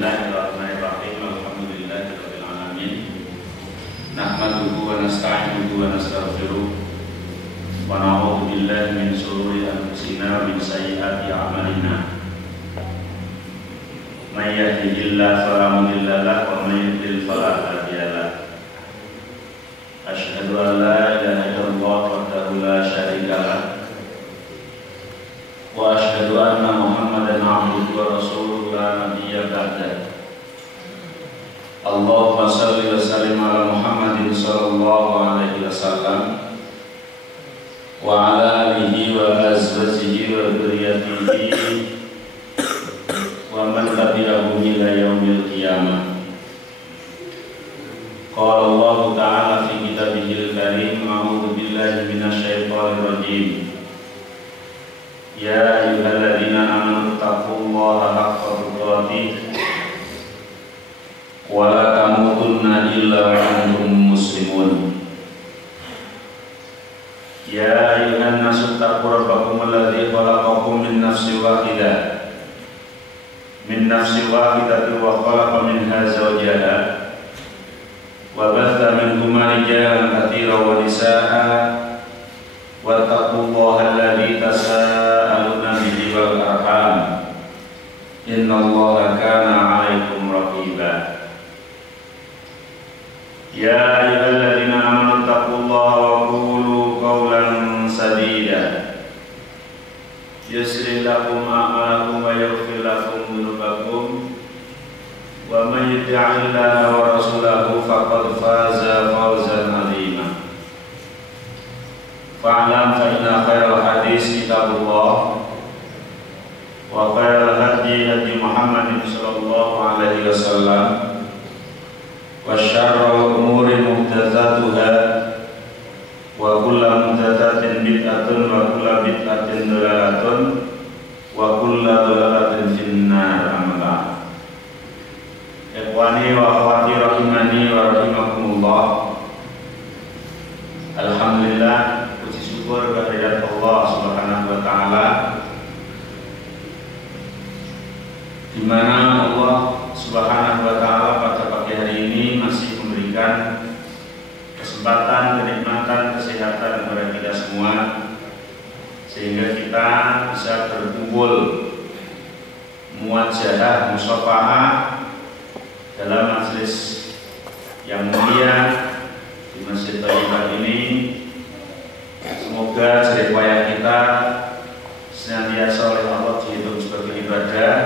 Bismillahirrahmanirrahim. Alhamdulillahirabbil alamin. Nahmaduhu wa nasta'inuhu wa nastaghfiruh. Wa na'udzu billahi min shururi anfusina wa min sayyiati a'malina. May yahdihillahu fala mudilla lahu wa may yudlil fala hadiya lahu. Asyhadu an la ilaha illallah wahdahu la syarika lahu wa asyhadu anna Muhammadan abduhu wa rasuluhu la nabiyya ba'dahu. Allahumma shalli wa sallim ala Muhammadin sallallahu alaihi wasallam wa ala alihi wa azwajihi wa dzurriyyatihi wa man tabi'ahum ila yaumil qiyamah. Qala Allah ta'ala fi kitabihil karim, a'udzu billahi minasyaitonir rajim. Ya ayyuhalladzina amanu taqullaha haqqa tuqatih wa la tamutunna illa wa antum muslimun. Ya ayyuhan nasu taqu rabbakum alladzi khalaqakum min nafsin wahidah wa khalaqa minha zawjaha wa batha minhuma rijalan katsiran wa nisaa'a wattaqullaha alladzi tasaaluna bihi wal arham innallaha kana 'alaikum raqiba. Ya ayyuhalladzina amanu taqullaha wa qulu qawlan sadida yusrih lakum a'malakum wa yaghfir lakum dhunubakum wa may yuti'illaha wa rasulahu faqad faza fawzan 'azima. Fa'lam fa inna khairal hadis kitabullah wa khairal hadi hadi Muhammadin sallallahu alaihi wasallam wa syarrul umuri muhdatsatuha wa kullu muhdatsatin bid'atun wa kullu bid'atin dhalalatun wa kullu dhalalatin finnar. Amma ikhwani wa akhwati rahimani wa rahimakumullah. Alhamdulillah, puji syukur kehadirat Allah Subhanahu wa taala, di mana Allah Subhanahu wa taala pada pagi hari ini masih memberikan kesempatan, kenikmatan, kesehatan kepada kita semua, sehingga kita bisa berkumpul muwajahah musyafa'ah dalam majelis yang mulia di Masjid Thayyibah ini. Semoga jerih payah kita senantiasa oleh Allah dihitung sebagai ibadah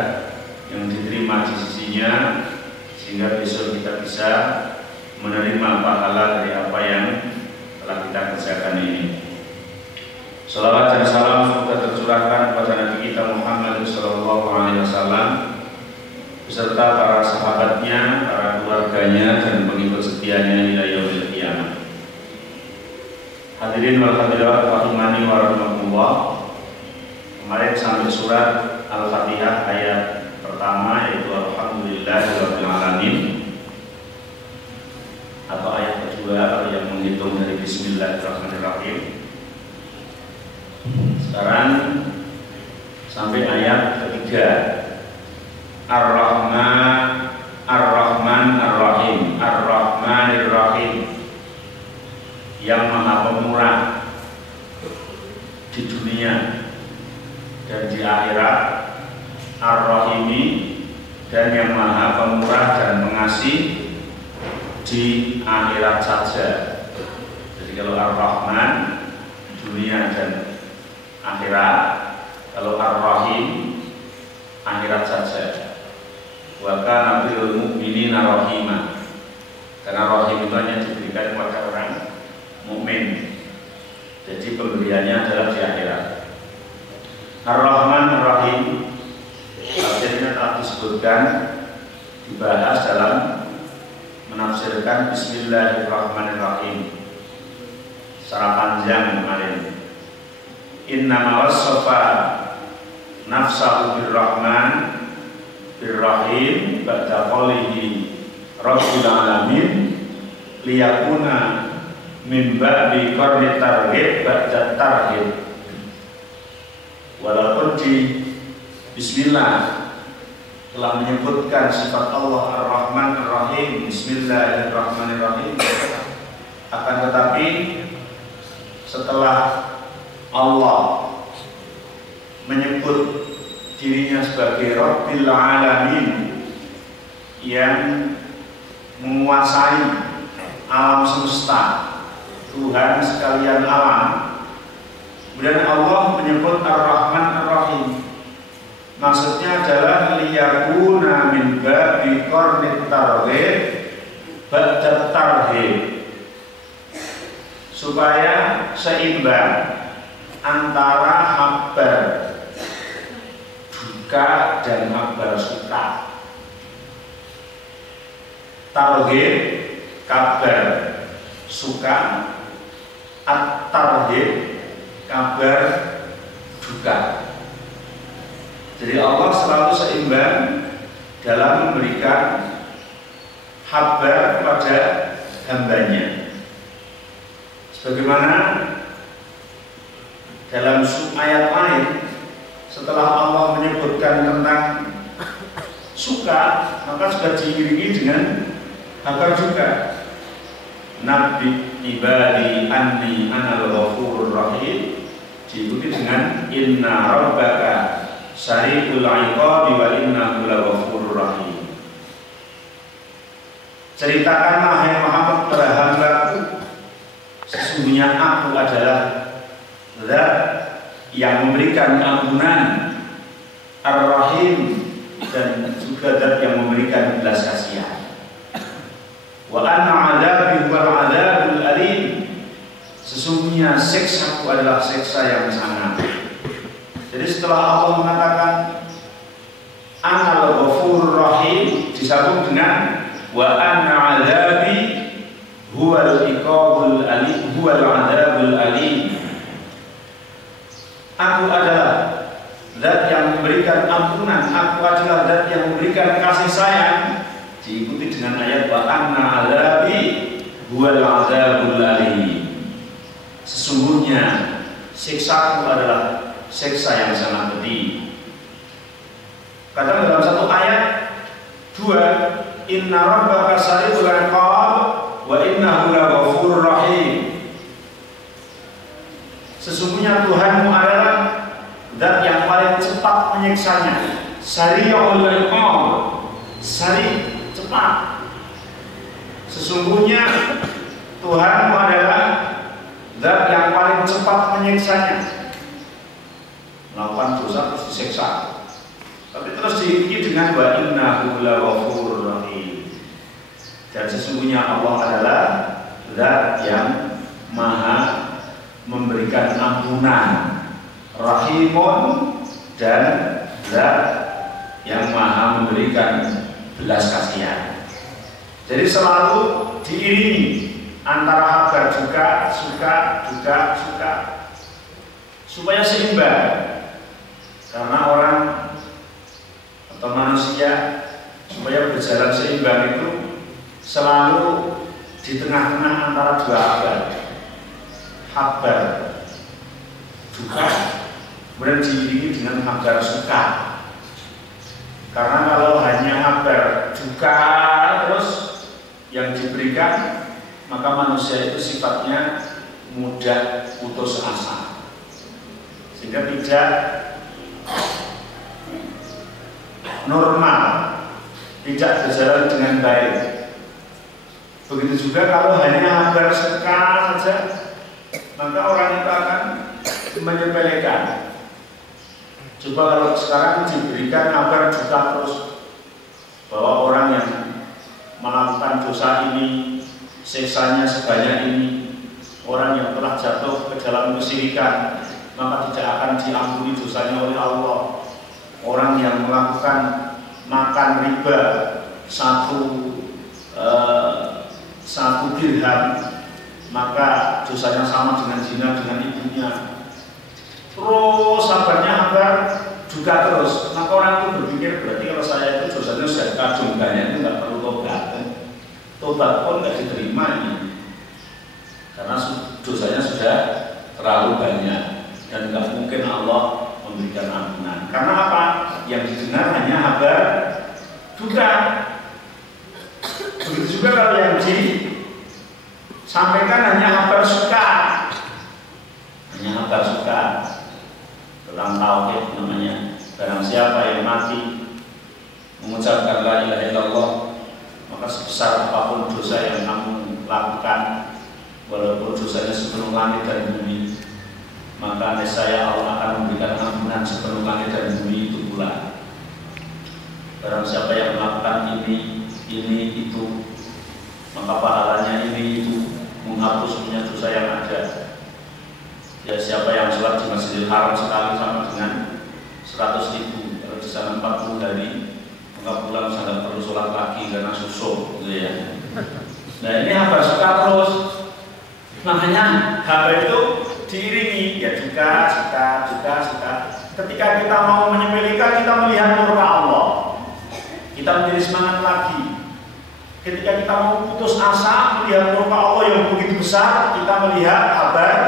yang diterima di sisinya, sehingga besok kita bisa menerima pahala dari apa yang telah kita kerjakan ini. Salawat dan salam semoga tercurahkan kepada Nabi kita Muhammad sallallahu alaihi wasallam beserta para sahabatnya, para keluarganya dan pengikut setianya hingga yaumil qiyamah. Hadirin wal hadirat rahimani wa rahimakumullah. Kemarin sampai surat Al-Fatihah ayat pertama, yaitu alhamdulillahirabbil alamin, atau ayat kedua yang menghitung dari bismillahirrahmanirrahim. Sekarang sampai ayat ketiga, Ar-Rahman Ar-Rahim, Ar-Rahmanir Rahim, yang maha pemurah di dunia dan di akhirat, Ar-Rahimi, dan yang maha pemurah dan pengasih di akhirat saja. Jadi kalau Ar-Rahman dunia dan akhirat, kalau Ar-Rahim akhirat saja. Wa kana bil mu'minina rahima, karena rahim itu hanya diberikan kepada orang mukmin. Jadi pemberiannya adalah di akhirat. Ar-Rahman Ar-Rahim artinya telah disebutkan, dibahas dalam menafsirkan Bismillahirrahmanirrahim secara panjang kemarin. Inna wassafa nafsahu birrahman birrahim ba'da qawlihi rabbil alamin liyakuna min babi qarni tarhib ba'da tarhib. Walaupun di Bismillah telah menyebutkan sifat Allah Ar-Rahman Ar-Rahim, Bismillahirrahmanirrahim. Akan tetapi setelah Allah menyebut dirinya sebagai Rabbil Alamin yang menguasai alam semesta, Tuhan sekalian alam, kemudian Allah menyebut Ar-Rahman Ar-Rahim. Maksudnya adalah liyakuna min babi qarnit targhib ba'da tarhib, supaya seimbang antara kabar duka dan kabar suka. Targhib kabar suka, at-tarhib kabar duka. Jadi Allah selalu seimbang dalam memberikan kabar kepada hambanya. Sebagaimana dalam ayat lain, setelah Allah menyebutkan tentang suka, maka sudah diiringi dengan kabar juga. Nabi ibadi anni anal ghafurur rahim, diikuti dengan inna rabbaka syariqul iqabi wa innahu laghafurur rahim. Ceritakanlah hai Muhammad kepada hambaku, sesungguhnya aku adalah Zat yang memberikan ampunan, Ar-Rahim, dan juga Zat yang memberikan belas kasihan. Wa anna 'adzabi wal 'adzabul alim, sesungguhnya siksaku adalah siksa yang sangat. Jadi setelah Allah mengatakan Anal Ghafurur Rahim disambung dengan wa anna 'adzabi huwal iqabul alim, huwal 'adzabul alim. Aku adalah Zat yang memberikan ampunan, aku adalah Zat yang memberikan kasih sayang, diikuti dengan ayat wa anna 'adzabi huwal 'adzabul alim. Sesungguhnya siksaku adalah siksa yang sangat pedih. Kadang dalam satu ayat dua, inna rabbaka sari'ul iqab wa innahu laghafurur rahim. Sesungguhnya Tuhanmu adalah Zat yang paling cepat menyiksanya. Sari'ul iqab, sari, cepat. Sesungguhnya Tuhanmu adalah Zat yang paling cepat menyiksanya. Melakukan dosa terus disiksa, tapi terus diikuti dengan wa innahu laghafurur rahim. Dan sesungguhnya Allah adalah Zat yang maha memberikan ampunan, Rahimun, dan Zat yang maha memberikan belas kasihan. Jadi selalu diiringi antara kabar duka, suka, duka, suka, supaya seimbang. Karena orang atau manusia supaya berjalan seimbang itu selalu di tengah-tengah antara dua kabar duka, kemudian diiringi dengan kabar suka. Karena kalau hanya kabar duka terus yang diberikan, maka manusia itu sifatnya mudah putus asa, sehingga tidak normal, tidak berjalan dengan baik. Begitu juga kalau hanya kabar suka saja, maka orang itu akan menyepelekan. Coba kalau sekarang diberikan kabar duka terus bahwa orang yang melakukan dosa ini siksanya sebanyak ini, orang yang telah jatuh ke dalam kesyirikan maka tidak akan diampuni dosanya oleh Allah. Orang yang melakukan makan riba satu dirham maka dosanya sama dengan zina dengan ibunya. Terus sabarnya kabar duka terus, maka orang itu berpikir berarti kalau saya itu dosanya sudah kadung banyak, itu nggak perlu tobat. Tobat pun nggak diterima ini, karena dosanya sudah terlalu banyak dan nggak mungkin Allah memberikan ampunan. Karena apa? Yang didengar hanya kabar Bukan. Begitu juga kalau yang disampaikan hanya kabar suka, tentang tauhid namanya. Barang siapa yang mati mengucapkan la ilaha illallah, maka sebesar apapun dosa yang kamu lakukan, walaupun dosanya sepenuh langit dan bumi, maka niscaya Allah akan memberikan ampunan sepenuh langit dan bumi itu pula. Barang siapa yang melakukan ini, itu, maka pahalanya ini, itu, menghapus punya dosa yang ada. Ya, siapa yang sholat di Masjidil Haram sekali sama dengan 100.000, kalau di sana 40 hari, maka pulang sangat perlu sholat lagi karena susuk, gitu ya. Nah, ini hamba suka terus. Makanya hamba itu diiringi, ya juga. Ketika kita mau menyepelekan, kita melihat murka Allah, kita menjadi semangat lagi. Ketika kita mau putus asa melihat murka Allah yang begitu besar, kita melihat kabar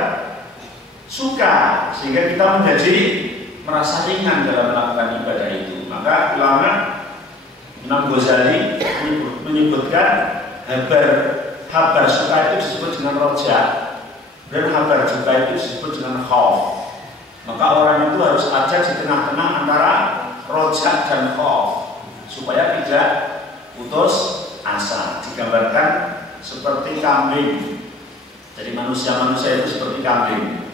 suka, sehingga kita menjadi merasa ringan dalam melakukan ibadah itu. Maka ulama Imam Ghazali menyebutkan habar suka itu disebut dengan roja, dan habar suka itu disebut dengan khauf. Maka orang itu harus ada di tengah-tengah antara roja dan khauf, supaya tidak putus asa. Digambarkan seperti kambing. Jadi manusia itu seperti kambing,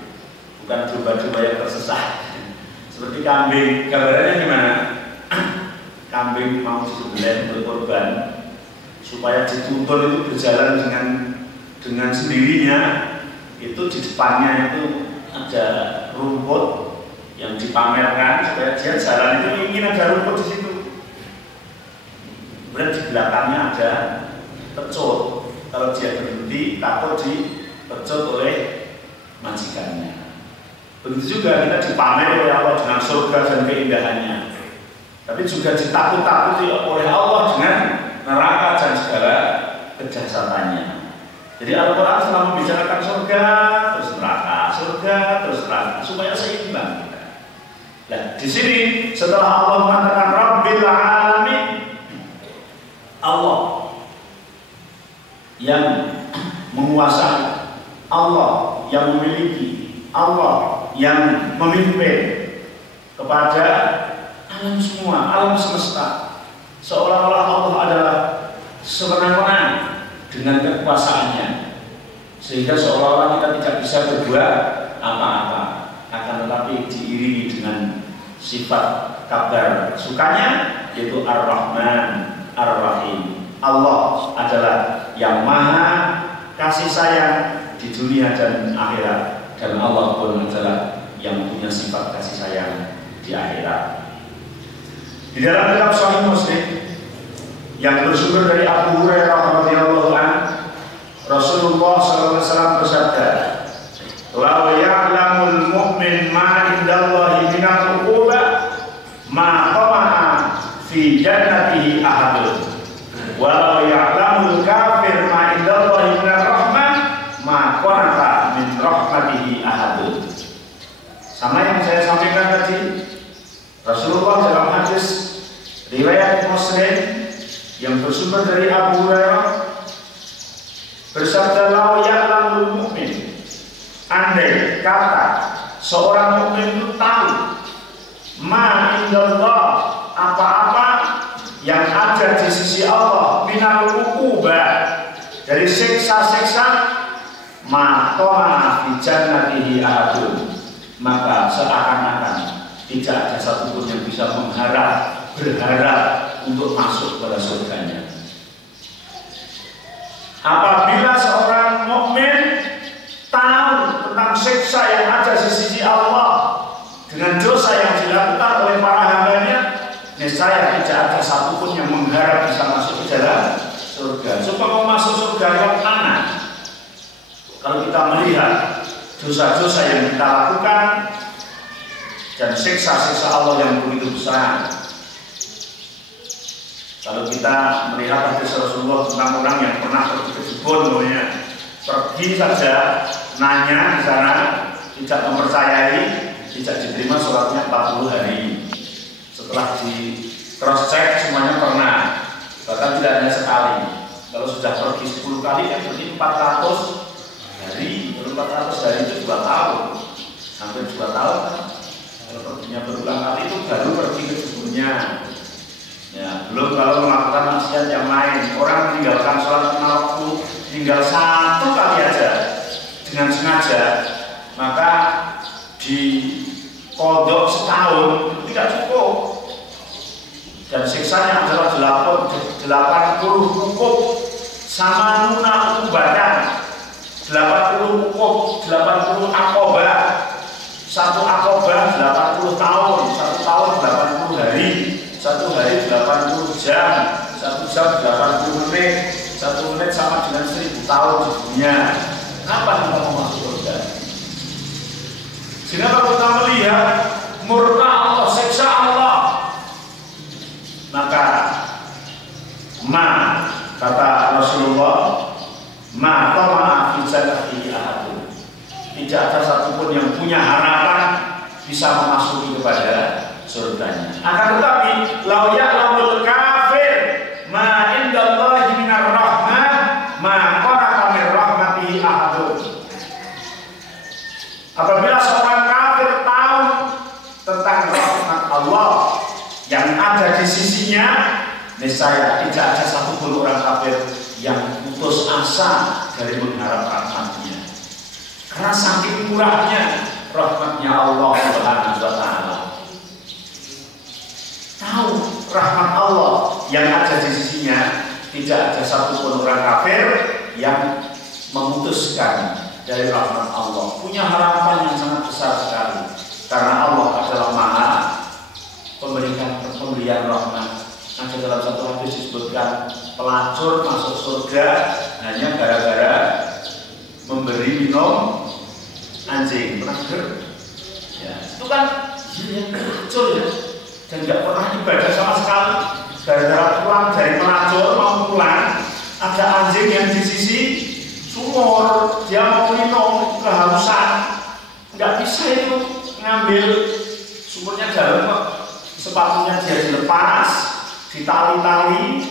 bukan domba-domba yang tersesat. Seperti kambing, gambarannya gimana? Kambing mau disembelih untuk korban, supaya dituntun itu berjalan dengan sendirinya. Itu di depannya itu ada rumput yang dipamerkan supaya dia jalan itu ingin ada rumput di situ. Kemudian di belakangnya ada pecut. Kalau dia berhenti takut dipecut oleh majikannya. Begitu juga kita dipamer oleh Allah dengan surga dan keindahannya, tapi juga ditakut-takuti oleh Allah dengan neraka dan segala kejahatannya. Jadi Al-Quran telah membicarakan surga terus neraka, supaya seimbang kita. Nah, di sini setelah Allah mengatakan Rabbil Alamin, Allah yang menguasai, Allah yang memiliki, Allah yang memimpin kepada alam semua, alam semesta, seolah-olah Allah adalah sewenang-wenang dengan kekuasaannya, sehingga seolah-olah kita tidak bisa berbuat apa-apa, akan tetapi diiringi dengan sifat kabar sukanya, yaitu Ar-Rahman Ar-Rahim. Allah adalah yang maha kasih sayang di dunia dan akhirat, dan Allah pun adalah yang punya sifat kasih sayang di akhirat. Di dalam kitab Sahih Muslim yang bersumber dari Abu Hurairah radhiyallahu anhu, Rasulullah SAW bersabda, "Law ya'lamul mu'min ma indallahi minal uqubah ma qama'a fi jannatihi ahadun, walau ya'lamul kafir ma indallahi minar rahmah ma qana'a min rahmatihi ahadun." Sama yang saya sampaikan tadi, Rasulullah dalam hadis riwayat Muslim yang bersumber dari Abu Hurairah bersabda, "Lau ya'lamul mu'min," andai kata seorang mukmin itu tahu ma indallah, apa-apa yang ada di sisi Allah, minal uqubah, dari siksa-siksa, ma qama fi jannatihi ahadun, maka seakan-akan tidak ada satupun yang bisa berharap untuk masuk pada surganya. Apabila seorang mukmin tahu tentang siksa yang ada di sisi Allah dengan dosa yang dilakukan oleh para hambanya, niscaya tidak ada satupun yang mengharap bisa masuk ke dalam surga. Supaya mau masuk surga yang mana? Kalau kita melihat dosa-dosa yang kita lakukan dan siksa-siksa Allah yang begitu besar. Kalau kita melihat hadis Rasulullah tentang orang yang pernah pergi ke kebun, pergi saja, nanya di sana, tidak mempercayai, tidak diterima sholatnya 40 hari. Setelah cross check semuanya pernah, bahkan tidak hanya sekali. Kalau sudah pergi 10 kali kan berarti 400 hari. Kalau 400 hari itu 2 tahun, hampir 2 tahun kan. Kalau perginya berulang kali itu baru pergi ke dunia. Ya, belum kalau melakukan maksiat yang lain. Orang meninggalkan sholat 5 waktu tinggal 1 kali aja dengan sengaja, maka di kodok setahun tidak cukup. Dan siksanya adalah 80 ukub sama nuna ukubatan, 80 ukub, 80 akobah. 1 akobah 80 tahun, 1 tahun 80 hari, 1 hari 80 jam, 1 jam 80 menit, 1 menit sama dengan 1000 tahun di dunia. Kapan kita mau masuk surga? Sehingga kalau kita melihat murka Allah, siksa Allah, maka kata Rasulullah, tama'a fi jannati ahadun. Tidak ada satupun yang punya harapan bisa memasuki kepada surganya. Akan tetapi, lau ya'lamul kafir ma indallahi minar rahmah ma qanaqa min rahmatihi ahadun. Apabila seorang kafir tahu tentang rahmat Allah yang ada di sisinya, niscaya tidak ada satupun orang kafir yang putus asa dari mengharap rahmatnya. Karena saking murahnya rahmatnya Allah Subhanahu wa Ta'ala. Tahu rahmat Allah yang ada di sisinya, tidak ada satupun orang kafir yang memutuskan dari rahmat Allah. Punya harapan yang sangat besar sekali, karena Allah adalah Maha pemberian rahmat. Ada dalam satu hadis disebutkan pelacur masuk surga hanya gara-gara memberi minum anjing. Pernah dengar? Ya, itu kan pelacur ya, dan nggak pernah ibadah sama sekali. Gara-gara pulang dari pelacur mau pulang, ada anjing yang di sisi sumur, dia mau minum, kehausan, nggak bisa itu ngambil sumurnya dalam kok. Sepatunya dia dilepas, ditali-tali,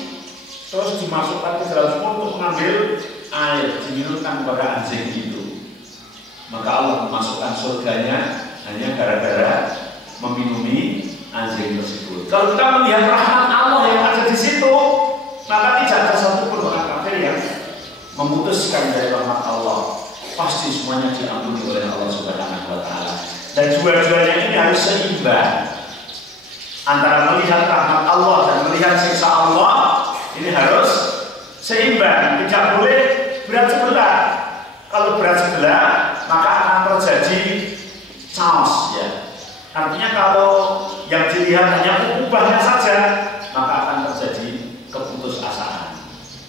terus dimasukkan ke dalam sumur untuk mengambil air, diminumkan kepada anjing itu. Maka Allah memasukkan surganya hanya gara-gara meminumi anjing tersebut. Kalau kita melihat rahmat Allah yang ada di situ, maka tidak ada satupun orang kafir yang memutuskan dari rahmat Allah. Pasti semuanya diampuni oleh Allah Subhanahu wa Ta'ala. Dan dua-duanya ini harus seimbang. Antara melihat rahmat Allah dan melihat siksa Allah, ini harus seimbang, tidak boleh berat sebelah. Kalau berat sebelah, maka akan terjadi chaos ya. Artinya kalau yang dilihat hanya ukubahnya saja, maka akan terjadi keputusasaan.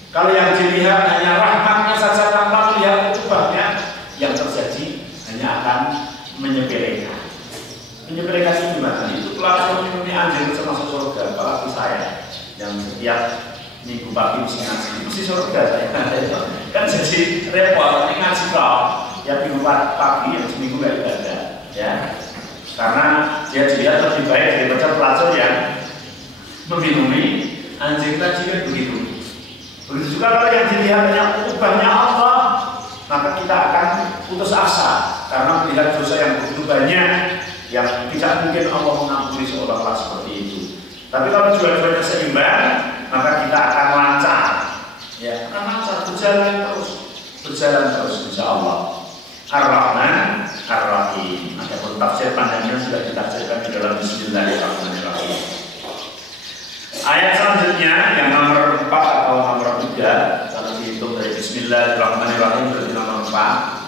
Kalau yang dilihat hanya rahmatnya saja tanpa melihat ukubahnya, yang terjadi hanya akan menyepelekan. Menyepelekan itu gimana? Itu pelacur minumnya anjing bisa masuk surga. Apalagi saya yang setiap minggu pagi mesti ngaji, mesti surga saya. Kan jadi repot, ini ngaji kau. Ya minggu pagi yang seminggu gak ibadah, ya. Karena dia dilihat lebih baik daripada pelacur yang meminumi anjing tadi kan begitu. Begitu juga kalau yang dilihat hanya ukubahnya Allah, maka kita akan putus asa karena melihat dosa yang begitu banyak yang tidak mungkin Allah mengampuni seolah-olah seperti itu. Tapi kalau dua-duanya seimbang, maka kita akan lancar, ya, lancar berjalan terus, insya Allah. Ar-Rahman, Ar-Rahim. Adapun tafsir panjangnya sudah ditafsirkan di dalam Bismillahirrahmanirrahim. Ayat selanjutnya yang nomor 4 atau nomor 3, kalau dihitung dari Bismillahirrahmanirrahim berarti nomor 4.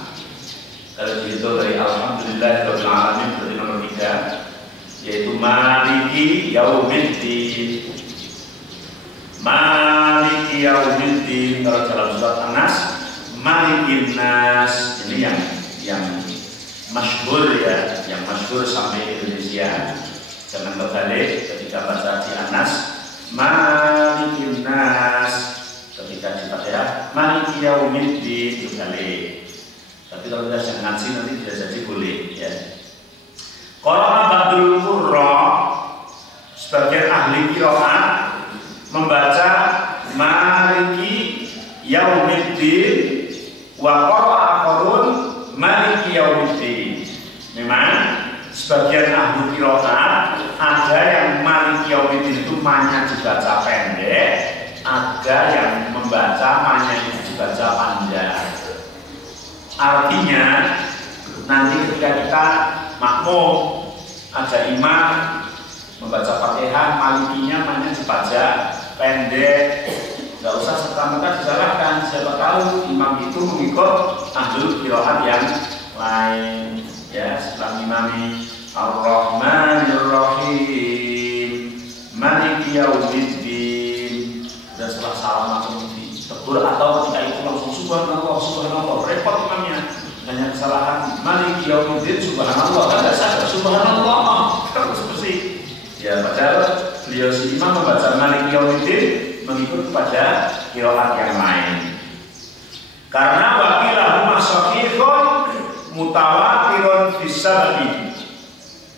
Kalau dihitung dari Alhamdulillahirabbil alamin berarti nomor 3, yaitu Maliki Yaumiddin. Maliki Yaumiddin. Kalau dalam surat An-Nas, Malikin Nas. Ini yang masyhur ya, yang masyhur sampai Indonesia. Jangan terbalik ketika baca di An-Nas, Malikin Nas. Ketika di Fatihah, Maliki Yaumiddin terbalik. Tapi kalau kita jangan ngaji nanti tidak jadi boleh ya. Qara'a ba'dul qurra, sebagian ahli qiraah membaca Maliki Yaumiddin wa qara'a akharun Maliki Yaumiddin. Memang sebagian ahli qiraat ada yang Maliki Yaumiddin itu manya dibaca pendek, ada yang membaca manya dibaca panjang. Artinya nanti ketika kita makmum ada imam membaca Fatihah, Malikinya manya dibaca pendek, nggak usah serta-merta disalahkan. Siapa tahu imam itu mengikut ahli qiraat yang lain. Ya, setelah imami Ar-Rahmanir Rahim Maliki Yaumiddin, dan setelah salam langsung ditegur, atau ketika itu langsung subhanallah subhanallah, repot imamnya, hanya kesalahan Maliki Yaumiddin subhanallah, kan tidak sadar subhanallah terus bersih. Ya, padahal beliau si imam membaca Maliki Yaumiddin mengikut pada qiraat yang lain. Karena wakilahu masyaqiqun mutawatirun fisabati,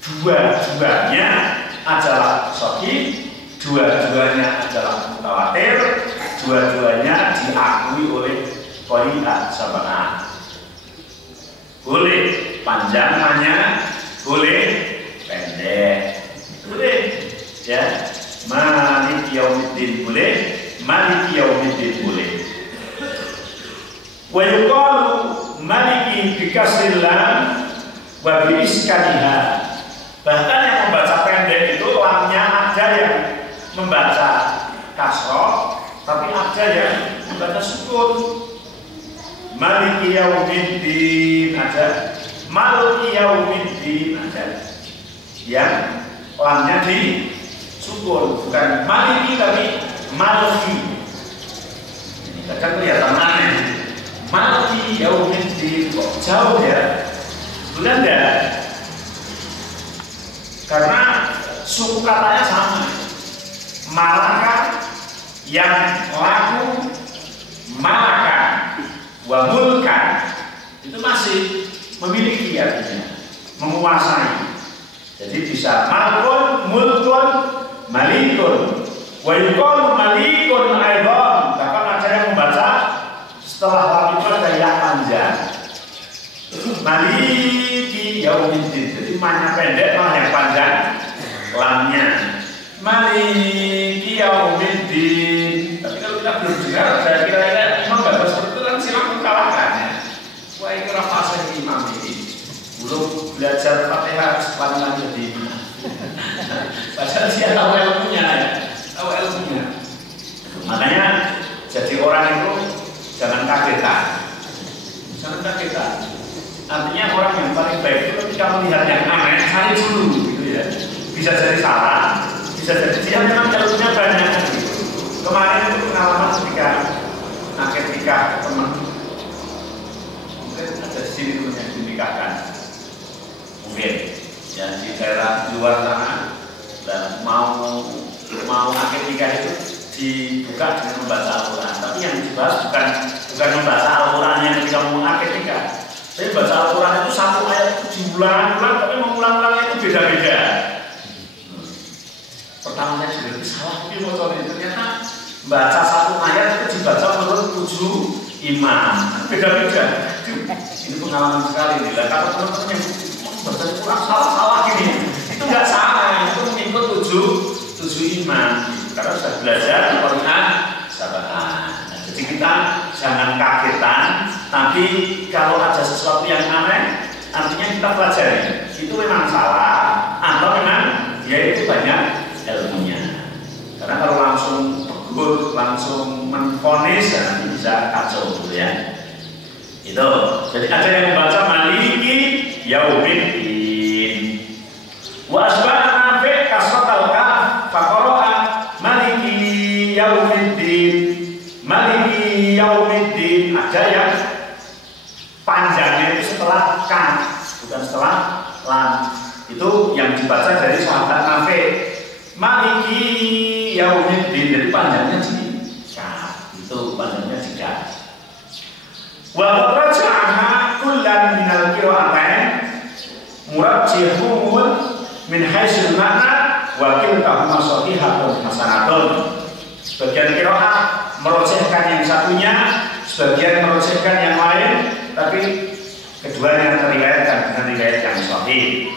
dua-duanya adalah sahih, dua-duanya adalah mutawatir, dua-duanya diakui oleh qari'ah sab'ah. Boleh panjangannya, boleh pendek, boleh ya. Maliki Yaumiddin boleh, Maliki Yaumiddin boleh. Wa yuqalu Maliki bikasril lam wa biiskaniha. Bahkan yang membaca pendek itu lamnya ada yang membaca kasroh, tapi ada yang membaca sukun. Maliki Yaumiddin ada, Maliki Yaumiddin ada, yang lamnya di sukun, bukan Maliki tapi Maliki. Ini kan kelihatan aneh. Maliki Yaumiddin kok jauh ya? Benar enggak? Karena suku katanya sama. Malaka yang laku, malaka wa mulkan itu masih memiliki, artinya menguasai. Jadi bisa malkun, mulkun, malikun. Wa yuqalu malikun aidan. Bahkan ada yang membaca setelah lam itu ada yang panjang. Maliki Yaumiddin. Jadi mana pendek, mana yang panjang lamnya. Maliki Yaumiddin. Tapi kalau kita belum dengar, saya kira imam baca seperti itu kan silakan kalahkan ya. Wah, ini orang fasih imam ini. Belum belajar Fatihah sepanjang jadi imam. Padahal dia tahu ilmunya ya, tahu ilmunya. Makanya jadi orang itu jangan kagetan, jangan kagetan. Artinya orang yang paling baik itu ketika melihat yang aneh, cari dulu, gitu ya. Bisa jadi salah, bisa jadi dia memang ilmunya banyak. Gitu. Kemarin itu pengalaman ketika akhir nikah teman, mungkin ada di sini teman yang dinikahkan, mungkin ya di daerah luar sana, dan mau akhir nikah itu dibuka dengan membaca Al-Quran. Tapi yang dibahas bukan membaca Al-Quran yang ketika mau akhir nikah. Tapi baca Al-Quran itu satu ayat itu diulang-ulang, tapi mengulang-ulangnya itu beda-beda. Pertamanya juga salah, tapi ternyata baca satu ayat itu dibaca menurut 7 imam, beda-beda. Ini pengalaman sekali nih. Kalau teman-teman yang baca Al-Quran salah gini, itu nggak salah, itu mengikut 7 imam. Karena sudah belajar Al-Quran sab'ah. Jadi kita jangan kagetan, tapi kalau ada sesuatu yang aneh, artinya kita pelajari. Itu memang salah, atau memang dia itu banyak ilmunya. Karena kalau langsung tegur, langsung menvonis, ya nanti bisa kacau gitu ya. Itu. Jadi ada yang membaca Maliki Yaumiddin. Wa asbana nafi' kasratal kaf faqara'a Maliki Yaumiddin. Maliki Yaumiddin, ada yang panjangnya itu setelah kan, bukan setelah lam. Itu yang dibaca dari sahabat Nafi. Maliki Yaumiddin, jadi panjangnya di kan, itu panjangnya di kan. Wa raja'aha kullan minal qira'atain murajjihun min haitsul ma'na wa kiltahuma shahihatun hasanatun. Sebagian qiraah merojehkan yang satunya, sebagian merojehkan yang lain, tapi keduanya teriwayatkan dengan riwayat yang sahih.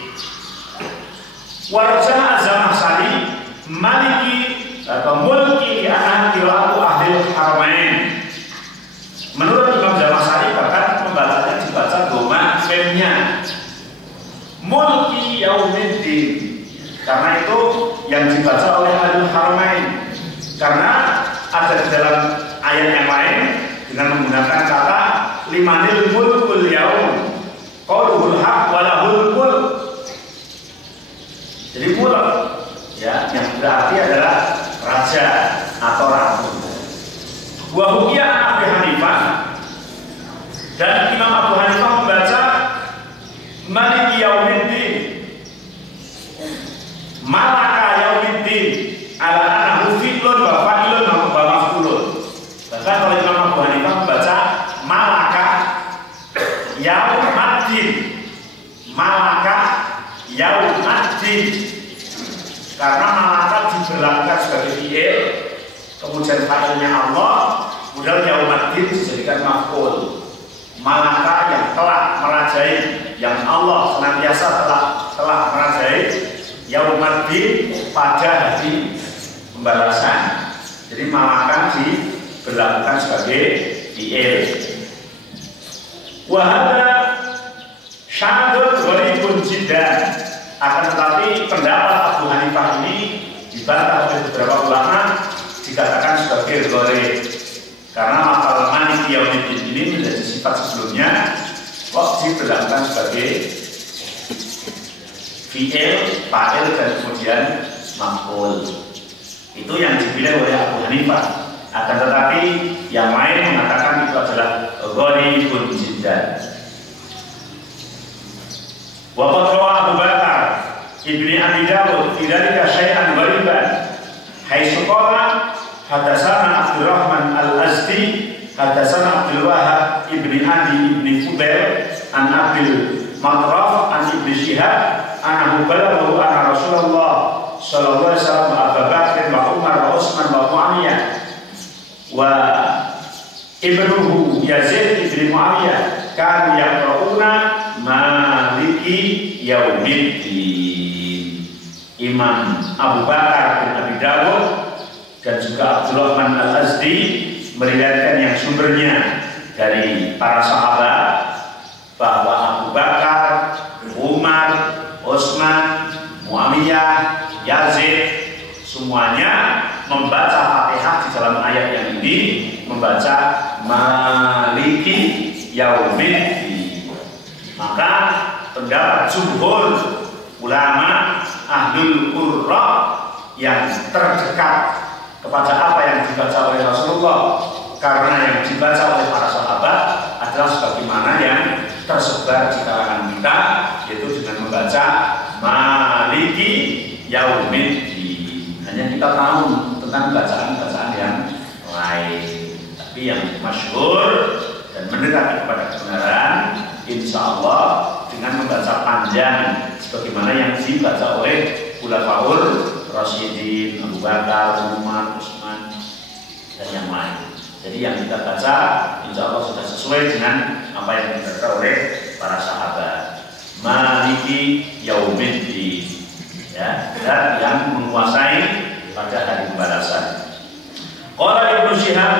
Warja Az-Zamakhsyari maliki atau mulki anak qiraatu ahli haramain. Menurut Imam Zamakhsyari bahkan membacanya dibaca doma memnya mulki yaumiddin, karena itu yang dibaca oleh ahli haramain. Karena ada di dalam ayat yang lain dengan menggunakan kata limanil mulkul yaum qauluhul haq walahul mulk. Jadi mulk ya yang berarti adalah raja atau ratu. Wa hukiya Abu Hanifah, dan Imam Abu Hanifah membaca maliki yaumiddin malaka yaumiddin ala anahu fi'lun wa fa'ilun wa maf'ulun. Bahkan kalau Imam Abu Hanifah membaca malaka yaumiddin, malaka yaumiddin, karena malaka diberlakukan sebagai fi'il, kemudian fa'ilnya Allah, kemudian yaumiddin dijadikan maf'ul. Malaka yang telah merajai, yang Allah senantiasa telah merajai, yaumiddin pada hari pembalasan. Jadi malaka diberlakukan sebagai fi'il. Wahada syadud gharibun jiddan. Akan tetapi pendapat Abu Hanifah ini dibantah oleh beberapa ulama, dikatakan sebagai gharib, karena lafal maliki yaumiddin ini menjadi sifat sebelumnya kok diberlakukan sebagai fi'il, fa'il, dan kemudian maf'ul. Itu yang dipilih oleh Abu Hanifah. Akan tetapi yang lain mengatakan itu adalah gharibun jiddan. Wa qad rawa Abu Bakar Ibni Abi Dawud fi dzalika syai'an ghariban haitsu qala hadatsana Abdurrahman Al-Azdi hadatsana Abdul Wahhab Ibni Adi Ibni Fudail an Abil Matraf an Ibni Syihab annahu balaghahu anna Rasulullah sallallahu alaihi wasallam Abu Bakar wa Umar wa Utsman wa Muawiyah wa ibnuhu Yazid ibn Muawiyah kan yaqra'una maliki yaumiddin. Imam Abu Bakar bin Abi Dawud dan juga Abdurrahman Al-Azdi meriwayatkan yang sumbernya dari para sahabat bahwa Abu Bakar, Umar, Utsman, Muawiyah, Yazid semuanya membaca Fatihah di dalam ayat yang ini, membaca maliki yaumiddin. Maka pendapat jumhur ulama ahlul qurra yang terdekat kepada apa yang dibaca oleh Rasulullah, karena yang dibaca oleh para sahabat adalah sebagaimana yang tersebar di kalangan kita, yaitu dengan membaca maliki yaumiddin. Hanya kita tahu tentang bacaan-bacaan yang lain, tapi yang masyhur dan mendekati kepada kebenaran insya Allah dengan membaca panjang sebagaimana yang dibaca oleh Khulafaur Rasyidin, Abu Bakar, Umar, Utsman, dan yang lain. Jadi yang kita baca insya Allah sudah sesuai dengan apa yang dibaca oleh para sahabat. Maliki yaumiddin, ya, dan yang menguasai pada hari pembalasan. Qala Ibnu Syihab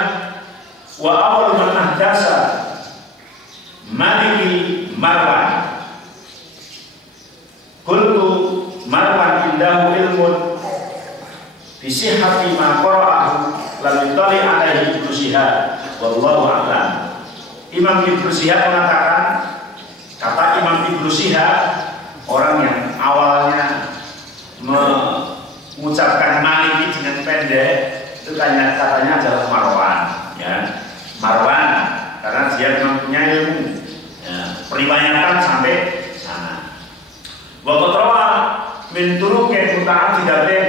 wa awal man ahdasa maliki Marwan. Qultu Marwan indahu ilmun bisihhati ma qara'ahu lam yutali alaihi Ibnu Syihab wallahu a'lam. Imam Ibnu Syihab mengatakan, kata Imam Ibnu Syihab, orang yang awalnya mengucapkan maliki dengan pendek itu katanya adalah Marwan, ya. Marwan karena dia mempunyai ilmu, ya, periwayatan sampai sana. Wa qatrawa min turuqin muta'addidatin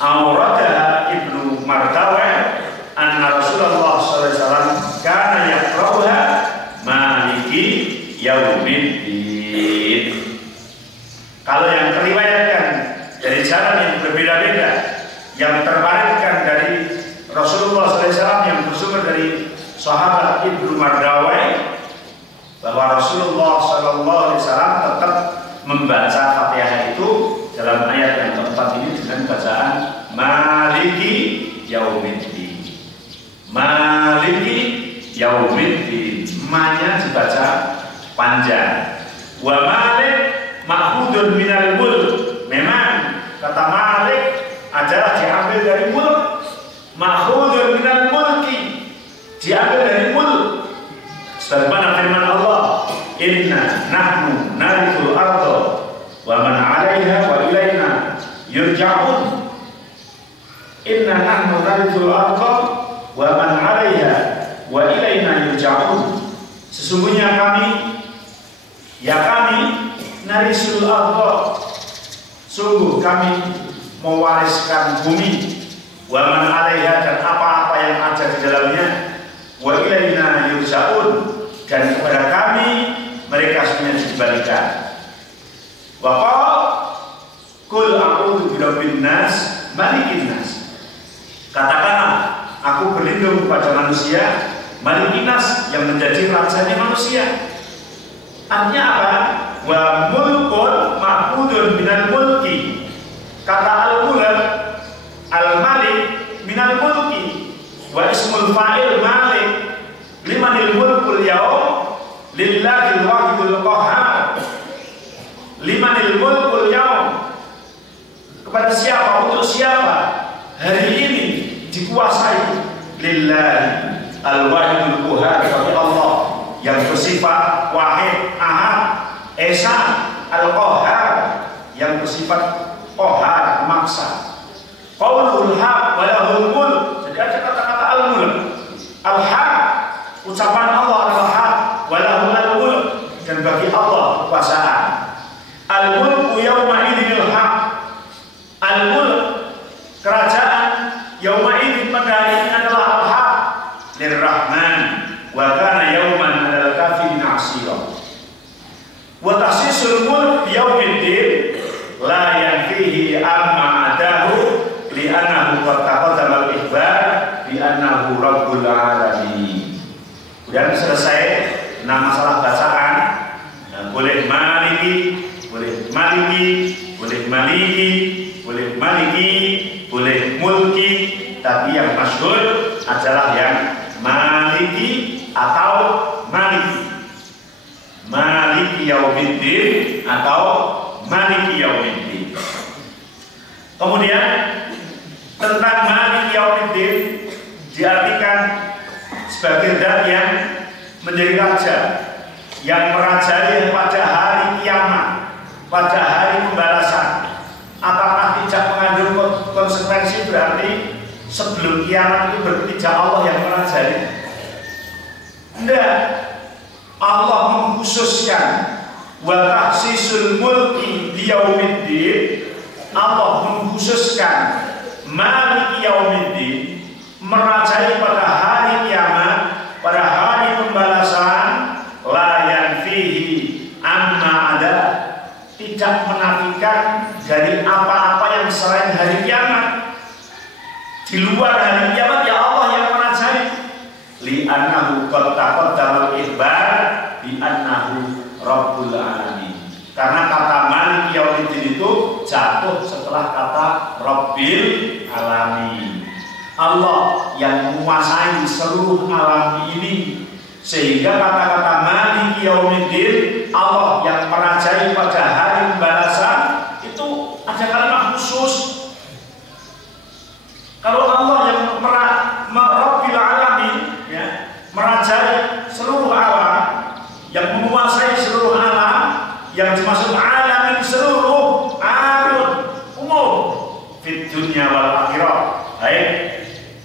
awradaha Ibnu Mardaweh anna Rasulullah sallallahu alaihi wasallam kana yaqra'uha maliki yaumiddin. Kalau yang teriwayatkan dari jalan yang berbeda-beda, yang terwariskan dari Rasulullah SAW yang bersumber dari sahabat Ibnu Mardawai bahwa Rasulullah SAW tetap membaca Fatihah itu dalam ayat yang keempat ini dengan bacaan Maliki Yaumiddin. Maliki Yaumiddin. Ma-nya dibaca panjang. Wa Malik ma'khudun minal mulk. Memang kata Malik adalah diambil dari mulk. Ma'khudun minal mulki, diambil dari mulk. Sebagaimana firman Allah, inna nahnu narithul arda wa man 'alaiha wa ilaina yurja'un. Inna nahnu narithul arda wa man 'alaiha wa ilaina yurja'un. Sesungguhnya kami narisul arda, sungguh kami mewariskan bumi, wa man 'alaiha, dan apa-apa yang ada di dalamnya, wa ilaina yurja'un, dan kepada kami mereka semuanya dikembalikan. Wa qala qul a'udzu birabbin nas malikin nas. Katakanlah, aku berlindung kepada manusia malikin nas, yang menjadi rajanya manusia. Artinya apa? Wa mulkun ma'khudun minal mulki. Kata al-mulk, al-malik minal mulki, wa ismul fa'il malik. Limanil mulkul yaum lillahil wahidul qahhar. Limanil mulkul yaum, kepada siapa, untuk siapa hari ini dikuasai? Lillahi al-wahidul qahhar, bagi Allah yang bersifat wahid, ahad, esa, al-qahhar, yang bersifat qahhar, memaksa. Qaulul haq wa lahul mulk. Jadi ada kata-kata al-mulk, al-haq, ucapan Allah adalah hak, wa lahul mulk, dan bagi Allah kekuasaan. Al-mulku yauma idzinil haq. Al-mulk, kerajaan, yauma idzin, pada hari ini adalah al-haq lirrahman, wa kana yauman 'alal kafirin 'asira. Wa tahsisul mulk yaumiddin la yanfihi amma adahu li'annahu qad taqaddama al-ikhbar bi annahu rabbul alamin. Kemudian selesai. Nah, masalah bacaan, boleh maliki, boleh maliki, boleh maliki, boleh maliki, boleh mulki, tapi yang masyhur adalah yang maliki atau maliki. Maliki yaumiddin atau maliki yaumiddin. Kemudian tentang maliki yaumiddin diartikan sebagai zat yang menjadi raja, yang merajai pada hari kiamat, pada hari pembalasan. Apakah tidak mengandung konsekuensi berarti sebelum kiamat itu berarti Allah yang merajai? Tidak. Allah mengkhususkan wa tahsisul mulki liyaumiddin. Allah mengkhususkan maliki yaumiddin, merajai pada hari kiamat, pada hari pembalasan. La yanfihi amma ada, tidak menafikan dari apa-apa yang selain hari kiamat. Di luar hari kiamat ya Allah yang merajai. Li'annahu qad taqaddama al-ikhbar bi annahu rabbul alamin. Karena kata Malik Yaumiddin itu jatuh setelah kata Rabbil alamin. Allah yang menguasai seluruh alam ini, sehingga kata-kata Malik Yaumiddin, Allah yang merajai pada hari pembalasan, itu ada kalimat khusus. Kalau Allah yang Rabbil alamin, ya, merajai seluruh alam, yang menguasai seluruh alam, yang dimaksud alamin seluruh alam umum fit dunya wal akhirah, baik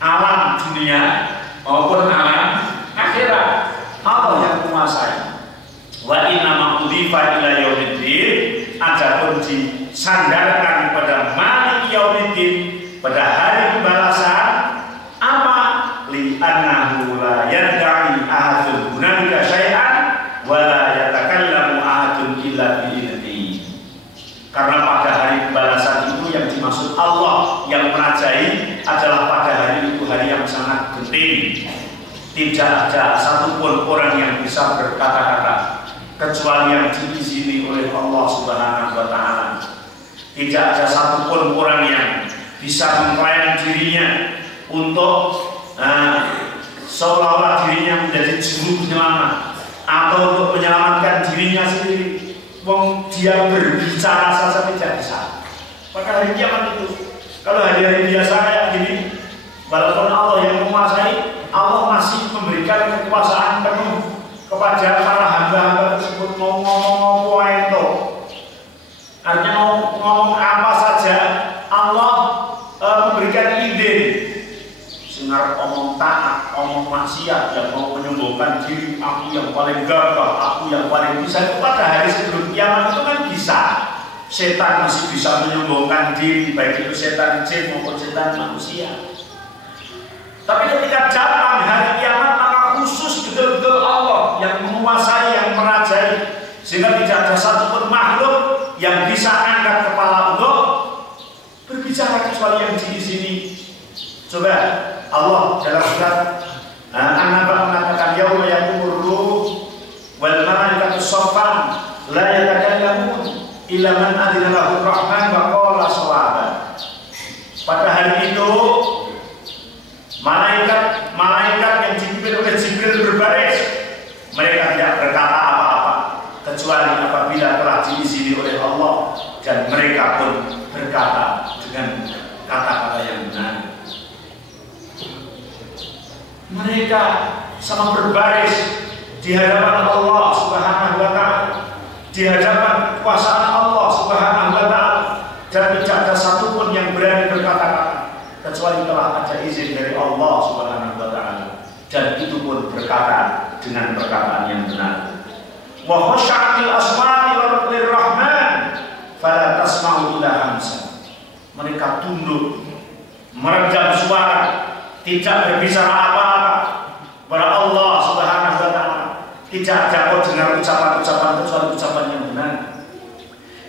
alam dunia maupun alam akhirat, Allah yang menguasai. Wa inna ma'udhifa ila yaumiddin, adapun disandarkan pada Malik Yaumiddin, pada hari pembalasan, apa? Li annahu la yad'i ahadun hunalika syai'an wa la yatakallamu ahadun illa bi'idzni. Karena pada hari pembalasan itu yang dimaksud Allah yang merajai adalah pada hari itu hari yang genting. Tidak ada satupun orang yang bisa berkata-kata kecuali yang diizini oleh Allah Subhanahu wa Ta'ala. Tidak ada satupun orang yang bisa mengklaim dirinya untuk seolah-olah dirinya menjadi juru penyelamat atau untuk menyelamatkan dirinya sendiri. Wong dia berbicara saja tidak bisa. Maka hari kiamat itu, kalau hari-hari biasa kayak gini, walaupun Allah yang menguasai, Allah masih memberikan kekuasaan penuh kepada para hamba-hamba tersebut. Mau ngomong apa itu, artinya mau ngomong apa saja, Allah memberikan ide. Singar omong taat, omong maksiat, yang mau menyembuhkan diri, aku yang paling gagah, aku yang paling bisa. Pada hari sebelum kiamat itu kan bisa. Setan masih bisa menyembuhkan diri, baik itu setan jin maupun setan manusia. Tapi ketika datang hari kiamat, maka khusus betul-betul Allah yang menguasai, yang merajai, sehingga tidak ada satupun makhluk yang bisa angkat kepala untuk berbicara kecuali yang diizini. Coba Allah dalam surat An-Naba mengatakan, yauma yaqumur ruh wal malaikatu shaffan la yatakallamun illa man adzina lahu rahman wa qala shawaba. Pada hari itu malaikat yang dipimpin oleh Jibril berbaris, mereka tidak berkata apa-apa kecuali apabila telah diizini oleh Allah, dan mereka pun berkata dengan kata-kata yang benar. Mereka sama berbaris di hadapan Allah Subhanahu wa Ta'ala, di hadapan kekuasaan Allah Subhanahu wa Ta'ala, dan tidak ada satupun yang berani berkata-kata kecuali telah ada izin dari Allah Subhanahu wa Ta'ala, dan itu pun berkata dengan perkataan yang benar. Wa khasya'atil aswati lirrahman fala tasma'u illa hamsa. Mereka tunduk, meredam suara, tidak berbicara apa-apa kepada Allah Subhanahu wa Ta'ala. Tidak ada kau dengar ucapan-ucapan kecuali ucapan yang benar.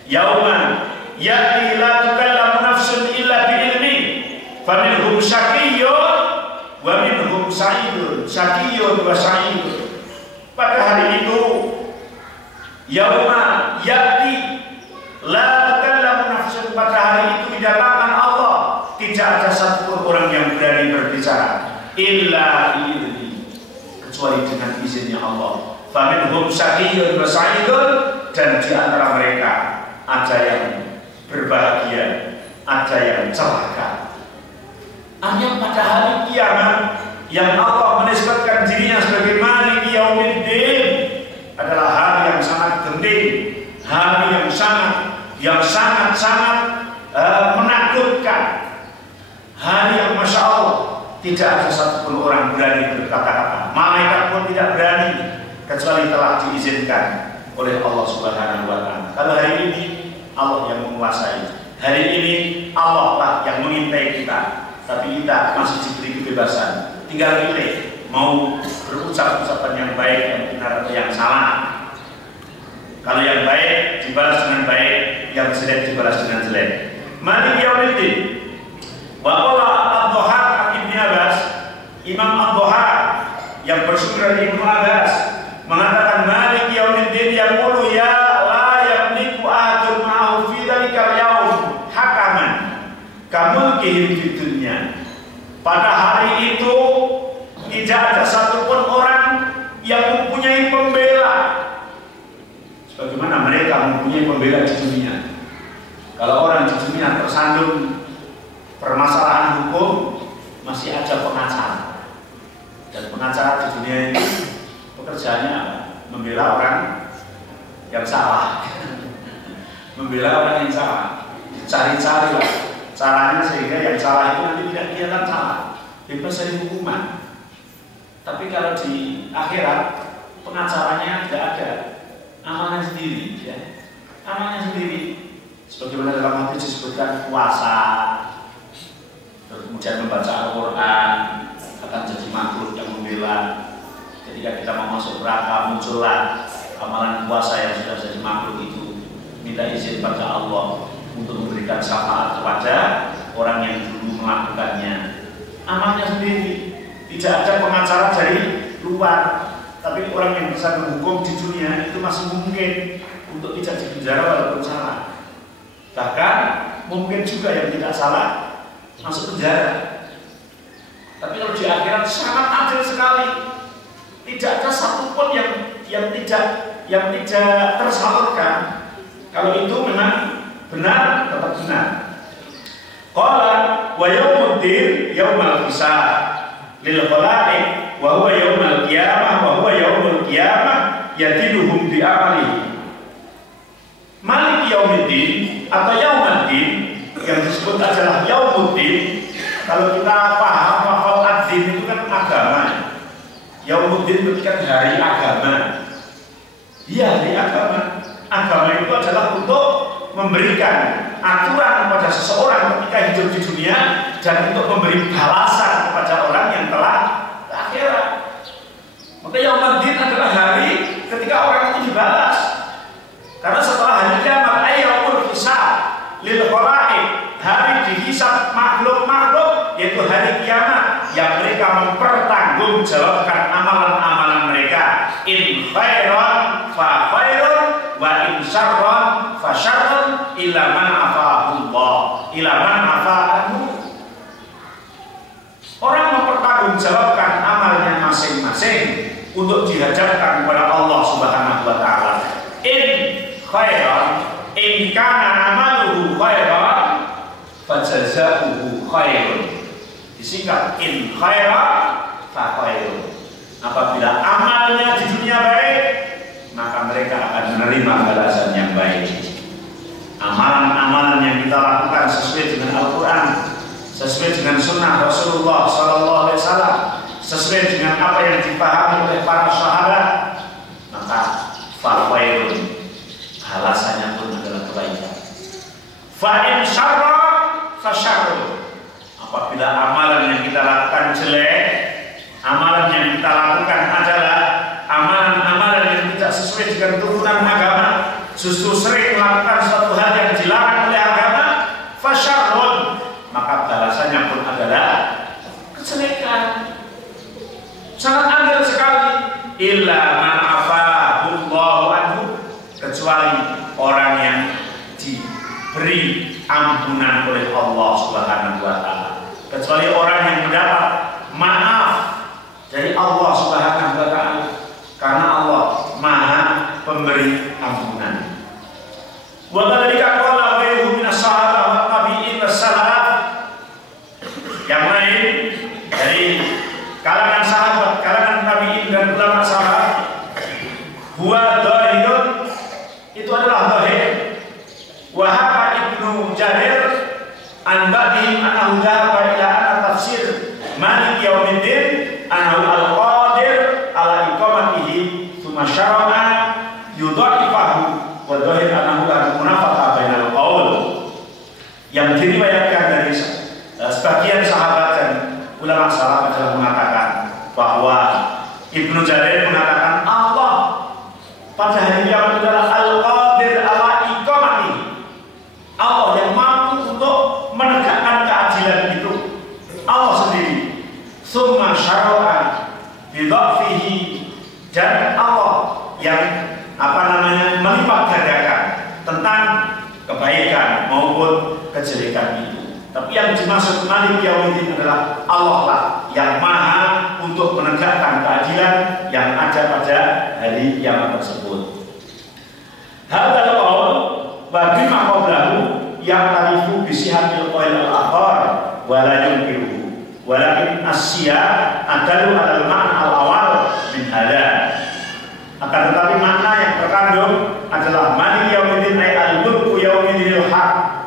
Yauma ya'ti la tukallamu nafsun illa bi'ilmi faminhum syaqiyyun wa minhum sa'idun. Syaqiyyun wa sa'idun. Pada hari itu, yauma ya'ti la tukallamu nafsun, pada hari itu didatangkan Allah, tidak ada satupun orang yang berani berbicara illa bi'ilmi, kecuali dengan izinnya Allah. Faminhum syaqiyyun wa sa'idun, dan di antara mereka ada yang berbahagia, ada yang celaka. Hanya pada hari kiamat yang Allah menisbatkan dirinya sebagai Maliki Yaumiddin adalah hari yang sangat genting, hari yang sangat menakutkan, hari yang Masya Allah tidak ada satupun orang berani berkata-kata, malaikat pun tidak berani kecuali telah diizinkan oleh Allah Subhanahu wa Ta'ala. Kalau hari ini Allah yang menguasai, hari ini Allah lah yang mengintai kita, tapi kita masih diberi kebebasan, tinggal pilih mau berucap ucapan yang baik, yang benar atau yang salah. Kalau yang baik dibalas dengan baik, yang jelek dibalas dengan jelek. Maliki Yaumiddin. Wa qala Ad-Dhahhak Ibnu Abbas, Imam Ad-Dhahhak yang bersumber dari Ibnu Abbas mengatakan, Maliki Yaumiddin yaqulu ya la yamliku ahadun ma'ahu fi dzalikal yaum hakaman kamulkihim fid dunya. Pada hari itu tidak ada satupun orang yang mempunyai pembela sebagaimana mereka mempunyai pembela di dunia. Kalau orang di dunia tersandung permasalahan hukum, masih ada pengacara, dan pengacara di dunia ini pekerjaannya apa? Membela orang yang salah. Membela orang yang salah, cari-cari lah caranya sehingga yang salah itu nanti tidak kelihatan salah, bebas dari hukuman. Tapi kalau di akhirat pengacaranya tidak ada, amalnya sendiri, ya. Amalnya sendiri. Sebagaimana dalam hadis disebutkan puasa, kemudian membaca Al-Quran akan jadi makhluk yang membela. Ketika kita mau masuk neraka, muncullah amalan puasa yang sudah jadi makhluk itu, minta izin pada Allah untuk memberikan syafaat kepada orang yang dulu melakukannya. Amalnya sendiri. Tidak ada pengacara dari luar, tapi orang yang bisa menghukum di dunia itu masih mungkin untuk tidak dipenjara walaupun salah. Bahkan mungkin juga yang tidak salah masuk penjara. Tapi kalau di akhirat sangat adil sekali. Tidak ada satupun yang tidak tersalurkan. Kalau itu memang benar, tetap benar. Qala wa yaumuddin yaumal hisab lil khalaiq wa huwa yaumal qiyamah wa huwa yaumul qiyamah yadiluhum bi amali. Malik yaumiddin atau yaumiddin yang disebut adalah yaumuddin. Kalau kita paham lafal ad-din itu kan agama. Yaumuddin itu kan hari agama. Iya, hari agama. Agama itu adalah untuk memberikan aturan kepada seseorang ketika hidup di dunia dan untuk memberi balasan kepada orang yang telah ke akhirat. Maka yaumuddin adalah hari ketika orang itu dibalas. Karena setelah hari kiamat yaumul hisab lil khalaiq, hari dihisab makhluk-makhluk, yaitu hari kiamat yang mereka mempertanggungjawabkan amalan-amalan mereka. In khairan fa khairun wa in syarran fa syarrun ila man afahullah, ila man afahu. Orang mempertanggungjawabkan amalnya masing-masing untuk dihadapkan kepada Allah Subhanahu wa taala. In khairan, in kana amaluhu khairan fajazaohu khairun. Disingkat in khairan fa khairun. Apabila amalnya di dunia baik, maka mereka akan menerima balasan yang baik. Amalan-amalan yang kita lakukan sesuai dengan Al-Quran, sesuai dengan Sunnah Rasulullah SAW, sesuai dengan apa yang dipahami oleh para sahabat, maka fa khairun, balasannya pun adalah kebaikan. Fa in syarra fa syarrun. Apabila amalan yang kita lakukan jelek, amalan yang kita lakukan adalah amalan-amalan yang tidak sesuai dengan turunan agama, justru sering melakukan suatu hal yang dilarang oleh agama, fa syarrun, maka balasannya pun adalah kejelekan. Sangat adil sekali. Illa man afahullahu anhu, kecuali orang yang diberi ampunan oleh Allah Subhanahu wa taala, kecuali orang yang mendapat maaf dari Allah Subhanahu wa taala, karena Allah Maha pemberi ampunan. Wa dzalika qala ghairuhu minas sahabah wa tabi'in wassalaf. Yang lain dari kalangan sahabat, kalangan tabi'in dan ulama sahabat, huwa dhahirun, itu adalah dhahir. Wa haka Ibnu Jarir an ba'dihim annahu dhahaba ila anna tafsir Malik yaumiddin annahu al-qadir ala iqamatihi thumma syara'a yudha'ifahu wa dhahir annahu la munafaqa bainal qaul. Yang diriwayatkan dari sebagian sahabat dan ulama salaf adalah mengatakan bahwa Ibnu Jarir mengatakan Allah pada hari kiamat adalah al-qadir ala iqamatihi, Allah yang mampu untuk menegakkan keadilan itu, Allah sendiri. Summa syara'a bidhafihi, dan Allah yang melipat gandakan tentang kebaikan maupun kejelekan itu. Tapi yang dimaksud Malik yaumiddin adalah Allah lah yang maha untuk menegakkan keadilan yang ada pada hari kiamat tersebut. Hadzal qaul wa bima qablahu ya'tarifu bi sihhatil qaul al-akhar wa la yunkiruhu, walakin as-siyaq adalu ala al-ma'na al-awwal min hada. Akan tetapi makna yang terkandung adalah Malik yaumiddin ay al-mulku yaumiddinil haq,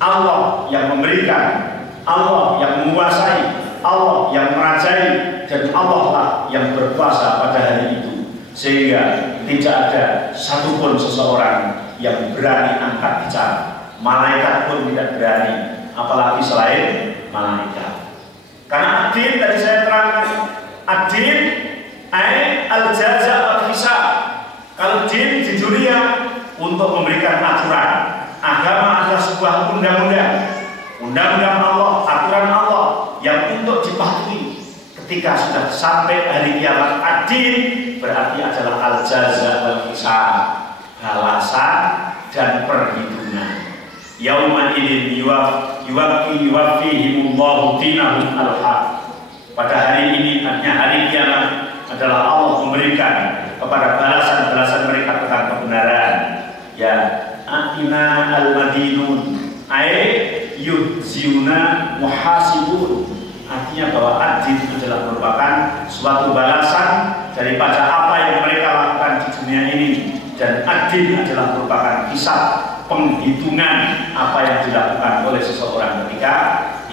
Allah yang memberikan, Allah yang menguasai, Allah yang merajai, dan Allah lah yang berkuasa pada hari itu. Sehingga tidak ada satupun seseorang yang berani angkat bicara. Malaikat pun tidak berani, apalagi selain malaikat. Karena ad-din tadi saya terangkan, ad-din ay al-jaza al-hisab. Kalau din di dunia untuk memberikan aturan. Agama adalah sebuah undang-undang Allah, aturan Allah yang untuk dipatuhi. ketika sudah sampai hari kiamat adil, berarti adalah al-jaza wal hisab, balasan dan perhitungan. Yauma idzin yuwaffihimullahu dinahum al-haq. Pada hari ini, artinya hari kiamat, adalah Allah memberikan kepada balasan-balasan mereka tentang kebenaran. Ya, atina al-madinun ay yujziuna muhasibun. Artinya bahwa adil itu adalah merupakan suatu balasan daripada apa yang mereka lakukan di dunia ini, dan adil adalah merupakan hisab, penghitungan apa yang dilakukan oleh seseorang ketika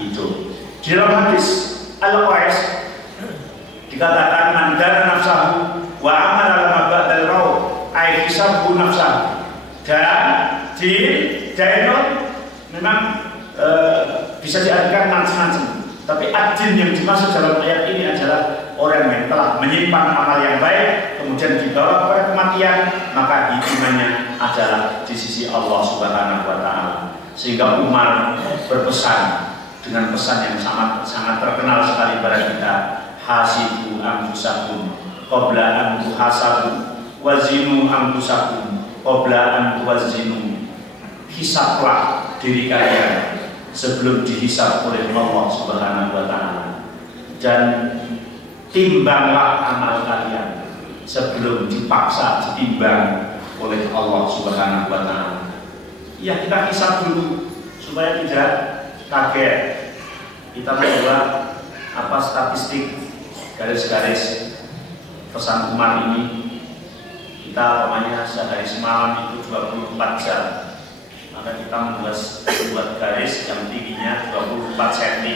hidup. Di dalam hadis Al-Qais dikatakan man dana nafsahu wa amala lama ba'dal maut ay hisabu nafsahu. Dan di Dainul memang bisa diartikan macam-macam, tapi adil yang dimaksud dalam ayat ini adalah orang yang telah menyimpan amal yang baik kemudian dibawa kepada kematian, maka hitungannya adalah di sisi Allah Subhanahu wa Ta'ala. Sehingga Umar berpesan dengan pesan yang sangat terkenal sekali pada kita, hasibu anfusakum qabla an tuhasabu wazinu anfusakum qabla an tuwazinu. Hisablah diri kalian sebelum dihisab oleh Allah Subhanahu wa Ta'ala, dan timbanglah amal kalian sebelum dipaksa ditimbang oleh Allah Subhanahu wa Ta'ala. Ya, kita hisab dulu supaya tidak kaget. Kita membuat statistik garis-garis pesan Umar ini. Kita namanya sehari semalam itu 24 jam. Maka kita membuat garis yang tingginya 24 cm.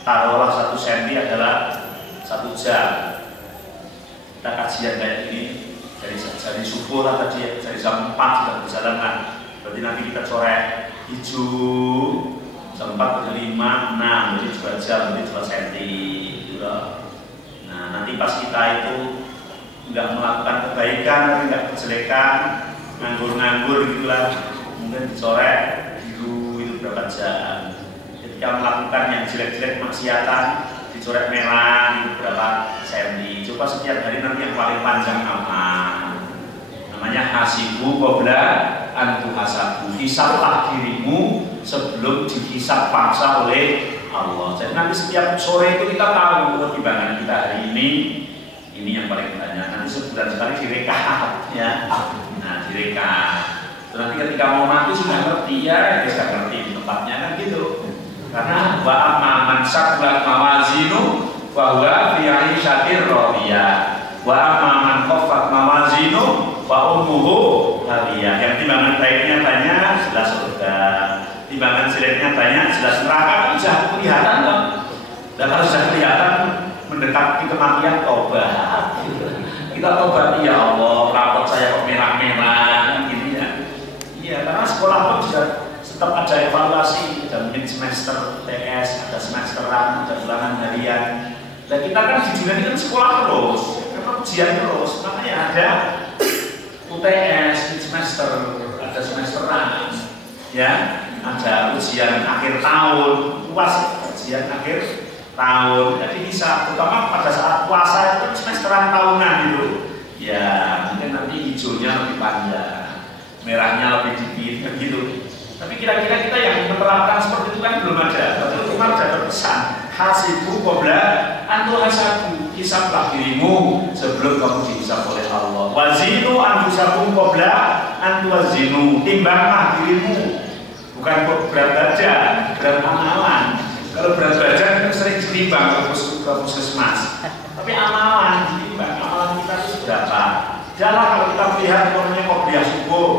Taruhlah 1 cm adalah 1 jam. Kita kajian kayak ini dari subuh lah tadi, dari jam 4 sudah berjalanan. Berarti nanti kita coret hijau jam 4 ke 5, 6, jadi 2 jam, jadi 2 cm. Nah, nanti pas kita itu nggak melakukan kebaikan, tapi nggak kejelekan, nganggur-nganggur gitulah, mungkin dicoret biru itu berapa jam. Ketika melakukan yang jelek-jelek maksiatan, dicoret merah itu berapa senti. Coba setiap hari nanti yang paling panjang apa? Namanya hasibu qabla an tuhasabu. Hisablah dirimu sebelum dihisab paksa oleh Allah. Jadi nanti setiap sore itu kita tahu timbangan kita hari ini yang paling banyak. Nanti sebulan sekali direkap ya. Nah, direkap. Nanti ketika mau mati sudah ngerti ya, sudah ngerti tempatnya kan gitu. Karena wa amman saqulat mawazinu wa huwa fi 'ishatir radiyah. Wa amman khaffat mawazinu wa ummuhu hawiyah. Yang timbangan baiknya banyak jelas surga, timbangan jeleknya banyak jelas neraka. Bisa kelihatan kan? Dan kalau sudah kelihatan mendekati kematian, tobat. Kita tobat, ya Allah, rapot saya kok merah-merah gini ya. Iya, karena sekolah pun juga tetap ada evaluasi, ada mungkin semester TS, ada semesteran, ada ulangan harian. Dan kita kan di dunia ini kan sekolah terus, karena ujian terus, makanya ada UTS di semester, ada semesteran, ya, ada ujian akhir tahun, luas ujian akhir tahun. Jadi bisa, terutama pada saat puasa itu semesteran tahunan gitu. Ya, mungkin nanti hijaunya lebih panjang, merahnya lebih dikit, gitu. Tapi kira-kira kita yang menerapkan seperti itu kan belum ada. Betul, cuma ada berpesan hasibu qabla an tuhasabu. Hisablah dirimu sebelum kamu dihisab oleh Allah. Wazinu anfusakum qabla an tuwazinu. Timbanglah dirimu, bukan berat badan, berat amalan. Kalau berat badan itu sering ditimbang ke puskesmas, tapi amalan ditimbang, amalan kita itu berapa? Janganlah kalau kita melihat namanya qobliyah subuh,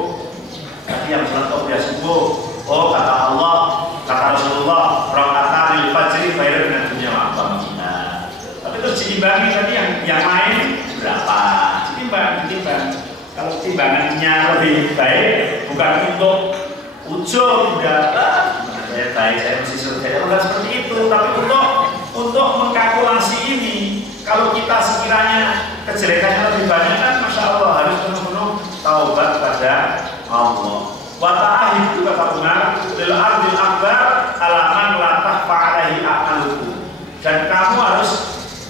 tadi yang sholat qobliyah subuh, oh kata Allah, kata Rasulullah, rakaatan lil fajri khairun minad dunya wa ma fiha. Tapi terus diimbangi tadi yang lain berapa? Ditimbang. Kalau timbangannya lebih baik, bukan untuk ujung berapa? Saya baik, saya mesti surga. Bukan seperti itu, tapi untuk mengkalkulasi ini, kalau kita sekiranya kejelekannya lebih banyak kan, masya Allah harus penuh-penuh taubat kepada Allah. Wa ta'ahidu kata Umar lil ardil akbar alaman la tahfa alaihi a'malukum. Dan kamu harus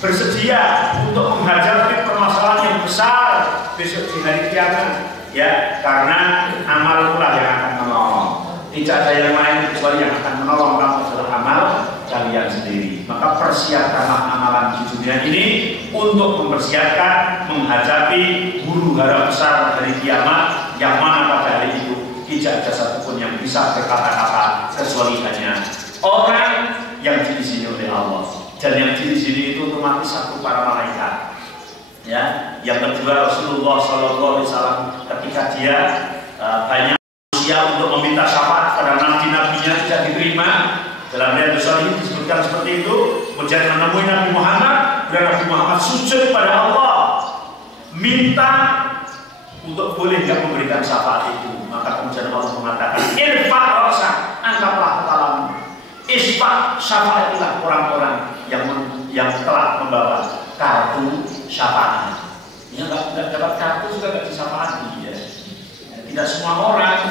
bersedia bersedia untuk menghadapi permasalahan yang besar besok di hari kiamat, ya, karena amal itulah yang akan menolong. Tidak ada yang lain kecuali yang akan menolong kamu adalah amal kalian sendiri. Maka persiapkanlah amalan di dunia ini untuk mempersiapkan menghadapi huru hara besar dari kiamat, yang mana pada hari itu tidak ada satupun yang bisa berkata-kata kecuali hanya orang yang diizini oleh Allah. Dan yang diizini itu otomatis satu para malaikat. Ya, yang kedua Rasulullah SAW ketika dia banyak manusia untuk meminta syafaat pada nabi-nabinya tidak diterima. Dalam riwayat Sahih disebutkan seperti itu. Kemudian menemui Nabi Muhammad dan Nabi Muhammad sujud pada Allah, minta untuk boleh nggak memberikan syafaat itu. Maka kemudian Allah mengatakan, irfa' ra'sak, angkatlah kepalamu. Isfa' syafaatilah orang-orang yang telah membawa kartu syafaat. Yang nggak dapat kartu juga nggak disyafaati, ya. Tidak semua orang,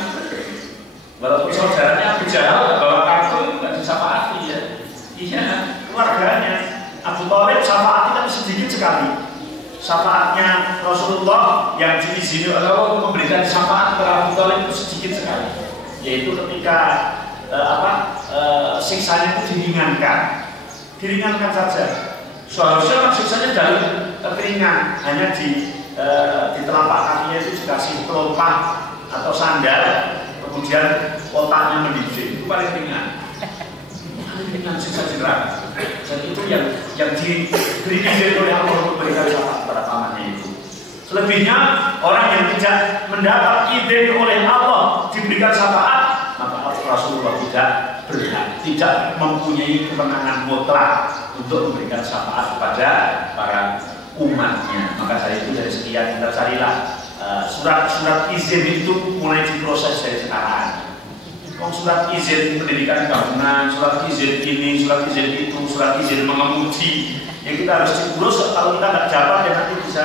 walaupun saudaranya Abu Jahal nggak bawa kartu itu nggak disyafaati, ya. Iya, keluarganya Abu Thalib syafaatnya tapi sedikit sekali. Syafaatnya Rasulullah yang diizini oleh Allah untuk memberikan syafaat kepada Abu Thalib itu sedikit sekali, yaitu ketika siksanya itu diringankan saja. Seharusnya siksanya dalam keringan, hanya di telapak kakinya itu dikasih pelopak atau sandal, kemudian otaknya mendidih, itu paling ringan. Ringan siksa jerak. Dan itu yang diberi izin oleh Allah untuk memberikan syafaat kepada pamannya itu. Selebihnya orang yang tidak mendapat izin oleh Allah diberikan syafaat, maka Rasulullah tidak berhak, tidak mempunyai kewenangan mutlak untuk memberikan syafaat kepada para umatnya. Maka dari itu dari sekian kita carilah surat-surat izin itu mulai diproses dari sekarang. Surat izin pendidikan bangunan, surat izin ini, surat izin itu, surat izin mengemudi, ya kita harus diurus. Kalau kita nggak dapat ya nanti bisa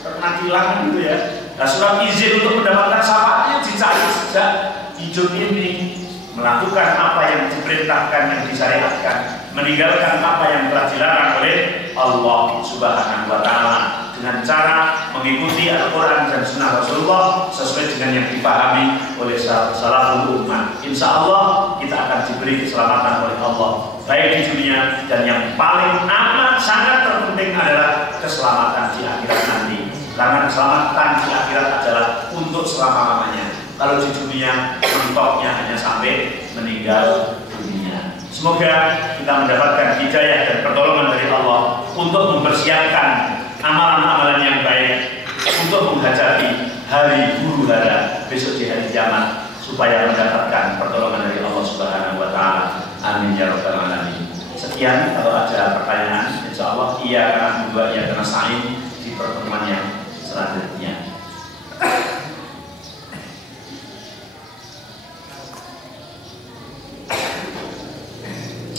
terkena tilang gitu ya. Nah, surat izin untuk mendapatkan syafaatnya dicari sejak hidup ini, melakukan apa yang diperintahkan, yang disyariatkan, meninggalkan apa yang telah dilarang oleh Allah Subhanahu wa Ta'ala, dengan cara mengikuti Al-Quran dan Sunnah Rasulullah sesuai dengan yang dipahami oleh salaful ummah. Insya Allah kita akan diberi keselamatan oleh Allah, baik di dunia, dan yang paling amat sangat terpenting adalah keselamatan di akhirat nanti. Karena keselamatan di akhirat adalah untuk selama-lamanya. Kalau di dunia mentoknya hanya sampai meninggal dunia. Semoga kita mendapatkan hidayah dan pertolongan dari Allah untuk mempersiapkan amalan-amalan yang baik untuk menghadapi hari huru hara besok di hari kiamat, supaya mendapatkan pertolongan dari Allah Subhanahu wa Ta'ala. Amin ya rabbal alamin. Sekian, kalau ada pertanyaan, insya Allah iya karena dua iya karena sain di pertemuan yang selanjutnya.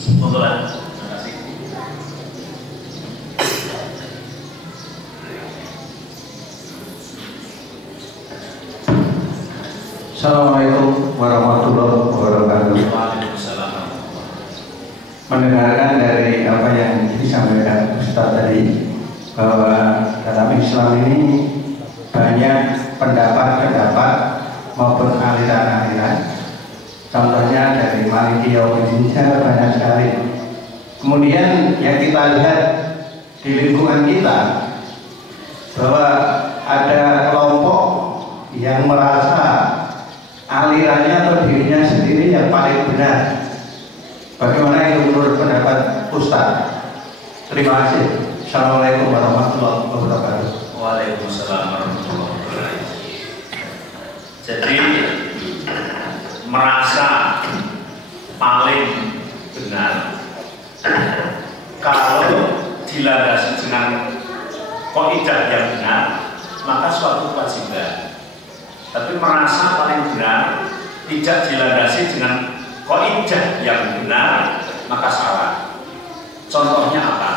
Terima kasih. Assalamualaikum warahmatullahi wabarakatuh. Waalaikumsalam. Mendengarkan dari apa yang disampaikan Ustaz tadi, bahwa dalam Islam ini banyak pendapat-pendapat maupun aliran-aliran. Contohnya dari Maliki Yaumiddin banyak sekali. Kemudian yang kita lihat di lingkungan kita, bahwa ada kelompok yang merasa alirannya atau dirinya sendiri yang paling benar. Bagaimana itu menurut pendapat Ustaz? Terima kasih. Assalamualaikum warahmatullahi wabarakatuh. Waalaikumsalam warahmatullahi wabarakatuh. Jadi merasa paling benar kalau dilandasi dengan kaidah yang benar, maka suatu kewajiban. Tapi merasa paling benar tidak dilandasi dengan kaidah yang benar, maka salah. Contohnya apa?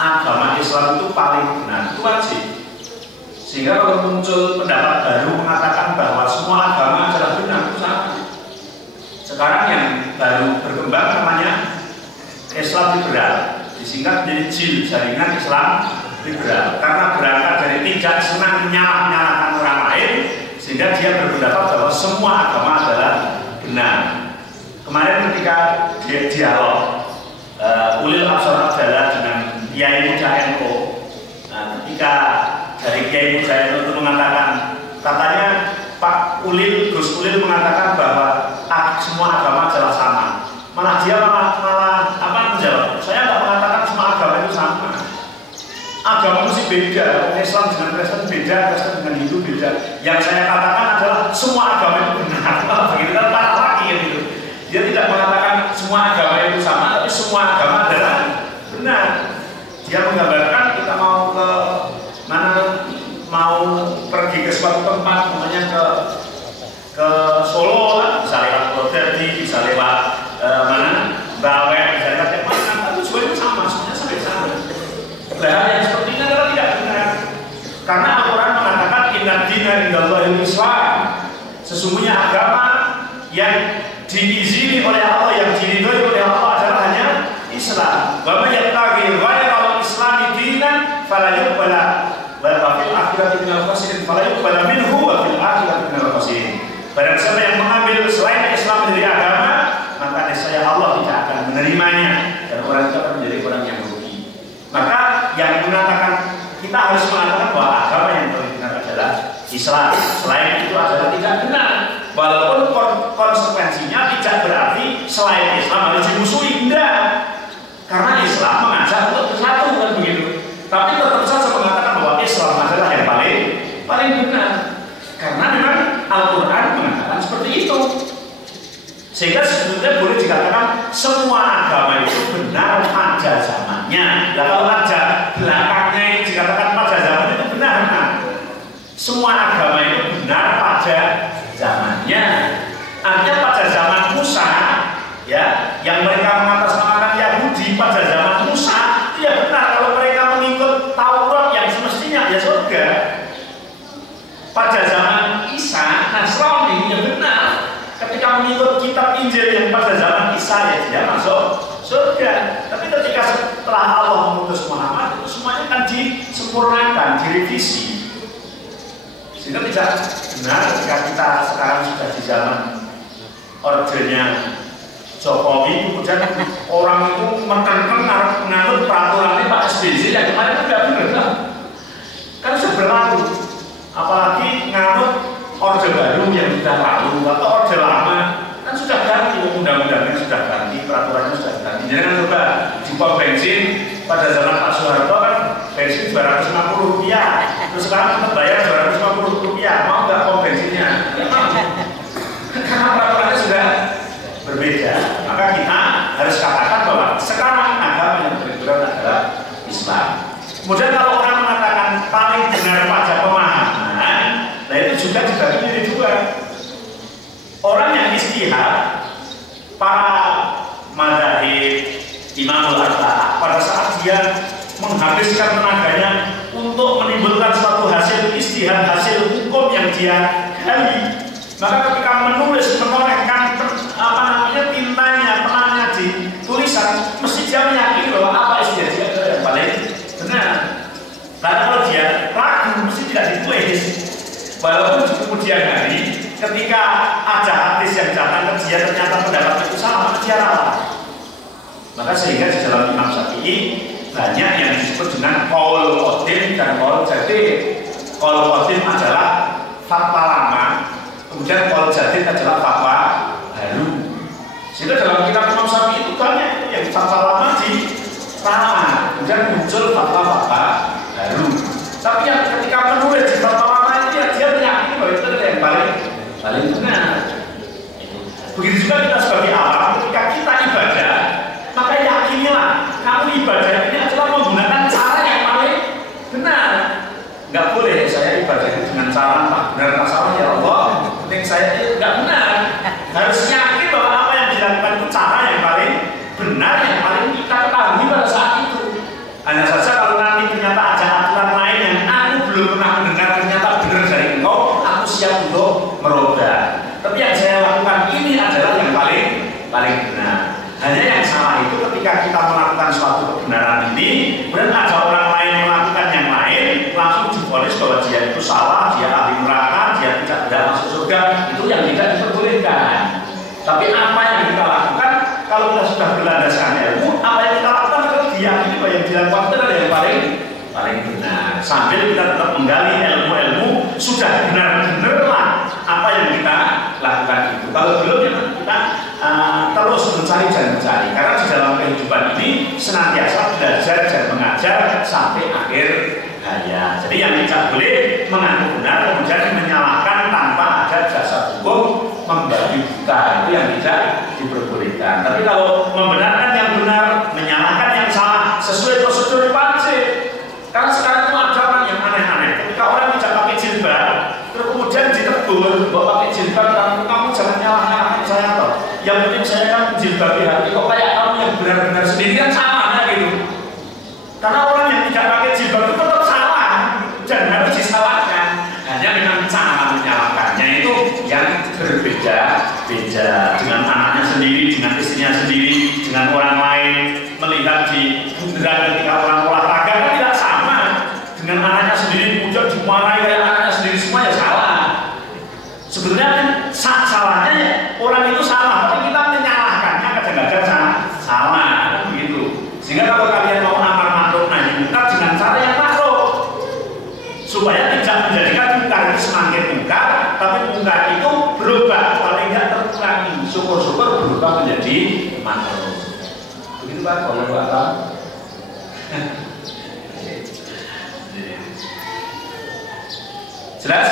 Agama Islam itu paling benar, itu wajib. Sehingga kalau muncul pendapat baru mengatakan bahwa semua agama adalah benar, itu salah. Sekarang yang baru berkembang namanya Islam liberal. disingkat menjadi JIL, Jaringan Islam Liberal, karena berangkat dari tidak senang menyalahkan orang lain, sehingga dia berpendapat bahwa semua agama adalah benar. Kemarin ketika dia dialog Ulil Absar adalah dengan Kiai Muda NU, ketika dari Kiai Muda NU itu mengatakan, katanya Pak Ulil, Gus Ulil mengatakan bahwa semua agama adalah sama. Malah dia malah menjawab, saya nggak mengatakan semua agama itu sama. Agama mesti beda, Islam dengan Kristen beda, Kristen dengan Hindu beda. Yang saya katakan adalah semua agama itu benar. Begitu kan parah lagi gitu. Dia tidak mengatakan semua agama itu sama, tapi semua agama adalah benar. Dia menggambarkan kita mau ke mana, mau pergi ke suatu tempat, namanya ke Solo lah, bisa lewat Purwokerto, bisa lewat mana, Bawek, bisa lewat yang mana, tapi tujuannya sama, semuanya sampai sana. Nah, yang seperti ini adalah tidak benar. Karena Al-Quran mengatakan inna dina indallahil Islam. Sesungguhnya agama yang diizini oleh Allah, yang diridhoi oleh Allah adalah hanya Islam. Wa may yattaqi ghairal islami dinan fala yuqbala wa fil akhirati minal khasirin fala yuqbala minhu wa fil akhirati minal khasirin. Barang siapa yang mengambil selain Islam menjadi agama, maka niscaya Allah tidak akan menerimanya dan orang itu akan menjadi orang yang rugi. Maka yang mengatakan, kita harus mengatakan bahwa agama yang paling benar adalah Islam. Selain itu adalah tidak benar. Walaupun konsekuensinya tidak berarti selain Islam harus dimusuhi, tidak. Karena Islam mengajak untuk bersatu, kan begitu. Tapi tetap saja mengatakan bahwa Islam adalah yang paling benar. Karena memang Al-Quran mengatakan seperti itu. Sehingga sebetulnya boleh dikatakan semua agama itu benar pada zamannya. Nah, kalau pada belakangnya itu dikatakan pada zaman itu benar. Nah, semua agama itu benar pada zamannya. Artinya pada zaman Musa, ya, yang mereka mengatasnamakan Yahudi pada zaman Musa, itu ya benar kalau mereka mengikut Taurat yang semestinya ya surga. Pada zaman Isa, Nasrani, ya benar. Ketika mengikut kitab Injil yang pada zaman Isa, ya dia masuk surga. Tapi ketika setelah Allah mengutus Muhammad, itu semuanya kan disempurnakan, direvisi. Sehingga tidak benar ketika kita sekarang sudah di zaman ordernya Jokowi, kemudian orang itu menganut peraturannya Pak SBY yang kemarin itu tidak benar. Kan sudah berlaku. Apalagi nganut orde baru yang sudah lalu atau orde lama, kan sudah ganti, undang-undangnya sudah ganti, peraturannya sudah ganti. Jadi kan coba di pom bensin pada zaman Pak Soeharto kan bensin Rp250, terus sekarang kita bayar Rp250, mau nggak pom bensinnya? Karena peraturannya sudah berbeda. Maka kita harus katakan bahwa sekarang agama yang benar adalah Islam. Kemudian kalau orang mengatakan paling benar pada pemahaman, nah itu juga dibagi menjadi dua. Orang yang istihad, para madzhab Imamul Arba'ah, pada saat dia menghabiskan tenaganya untuk menimbulkan suatu hasil istihad, hasil hukum yang dia gali, maka ketika menulis, menorehkan tintanya, penanya di tulisan, mesti dia meyakini bahwa apa istihad dia adalah yang paling benar. Karena kalau dia ragu, mesti tidak ditulis. Walaupun di kemudian hari, ketika ada hadis yang datang ke dia ternyata pendapat itu salah, dia ralah. Maka sehingga di dalam Imam Syafi'i banyak yang disebut dengan qaul qadim dan qaul jadid. Qaul qadim adalah fatwa lama, kemudian qaul jadid adalah fatwa baru. Sehingga dalam kitab Imam Syafi'i itu banyak yang fatwa lama diralah, kemudian muncul fatwa-fatwa baru. Tapi yang ketika menulis di fatwa lama itu ya dia meyakini bahwa itu adalah yang paling benar. Begitu juga kita sebagai awam, ketika kita ibadah, maka yakinilah kamu ibadah ini adalah menggunakan cara yang paling benar. Nggak boleh saya ibadah dengan cara tak benar, tak salah ya Allah. Penting saya itu nggak benar. Harus yakin bahwa apa yang dilakukan itu cara yang paling benar, yang paling kita ketahui pada saat itu. Hanya saja kalau nanti ternyata ada aturan lain yang aku belum pernah mendengar ternyata benar dari engkau, aku siap untuk merubah. Tapi yang saya lakukan ini adalah yang paling benar. Hanya yang salah itu ketika kita melakukan suatu kebenaran ini, kemudian ada orang lain melakukan yang lain, langsung divonis bahwa dia itu salah, dia ahli neraka, dia tidak masuk surga, itu yang tidak diperbolehkan. Tapi apa yang kita lakukan, kalau kita sudah berlandaskan ilmu, apa yang kita lakukan adalah diyakini bahwa yang dilakukan itu adalah yang paling benar. Sambil kita tetap menggali ilmu-ilmu, sudah benar-benarlah apa yang kita lakukan itu. Kalau belum ya kita terus mencari dan mencari, karena di dalam kehidupan ini senantiasa belajar dan mengajar sampai akhir hayat. Jadi yang tidak boleh mengaku benar kemudian menyalahkan tanpa ada dasar hukum, membagi buta, itu yang tidak diperbolehkan. Tapi kalau membenarkan yang benar, menyalahkan yang salah sesuai prosedur wajib. Karena sekarang itu ada orang yang aneh-aneh. Ketika orang tidak pakai jilbab, terus kemudian ditegur bahwa pakai jilbab, kamu jangan nyalahin saya toh. Yang penting saya kan menjilbabi hati. Kok kayak kamu yang benar-benar sendiri kan salah gitu. Karena orang yang tidak pakai jilbab itu tetap salah dan harus disalahkan. Hanya dengan cara menyalahkannya itu yang berbeda-beda. Dengan anaknya sendiri, dengan istrinya sendiri, dengan orang lain melihat di bundaran ketika orang olahraga kan tidak sama. Dengan anaknya sendiri kemudian dimarahi kayak anaknya sendiri, semua ya salah. Sebenarnya salahnya ya orang itu salah, tapi kita menyalahkannya kadang-kadang salah begitu. Sehingga kalau kalian mau amar ma'ruf nahi munkar dengan cara yang makruh, supaya tidak menjadikan munkar itu semakin munkar, tapi munkar itu berubah, paling tidak terkurangi. Syukur-syukur berubah menjadi makruh. Begitu Pak, kalau Pak Pak. Jelas?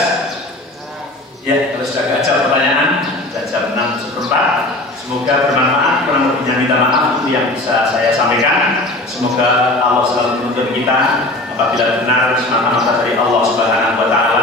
Ya, kalau sudah ada pertanyaan, sudah jam 6:04. Semoga bermanfaat. Kurang lebihnya minta maaf itu yang bisa saya sampaikan. Semoga Allah selalu menuntun kita apabila benar semata-mata dari Allah Subhanahu wa Ta'ala.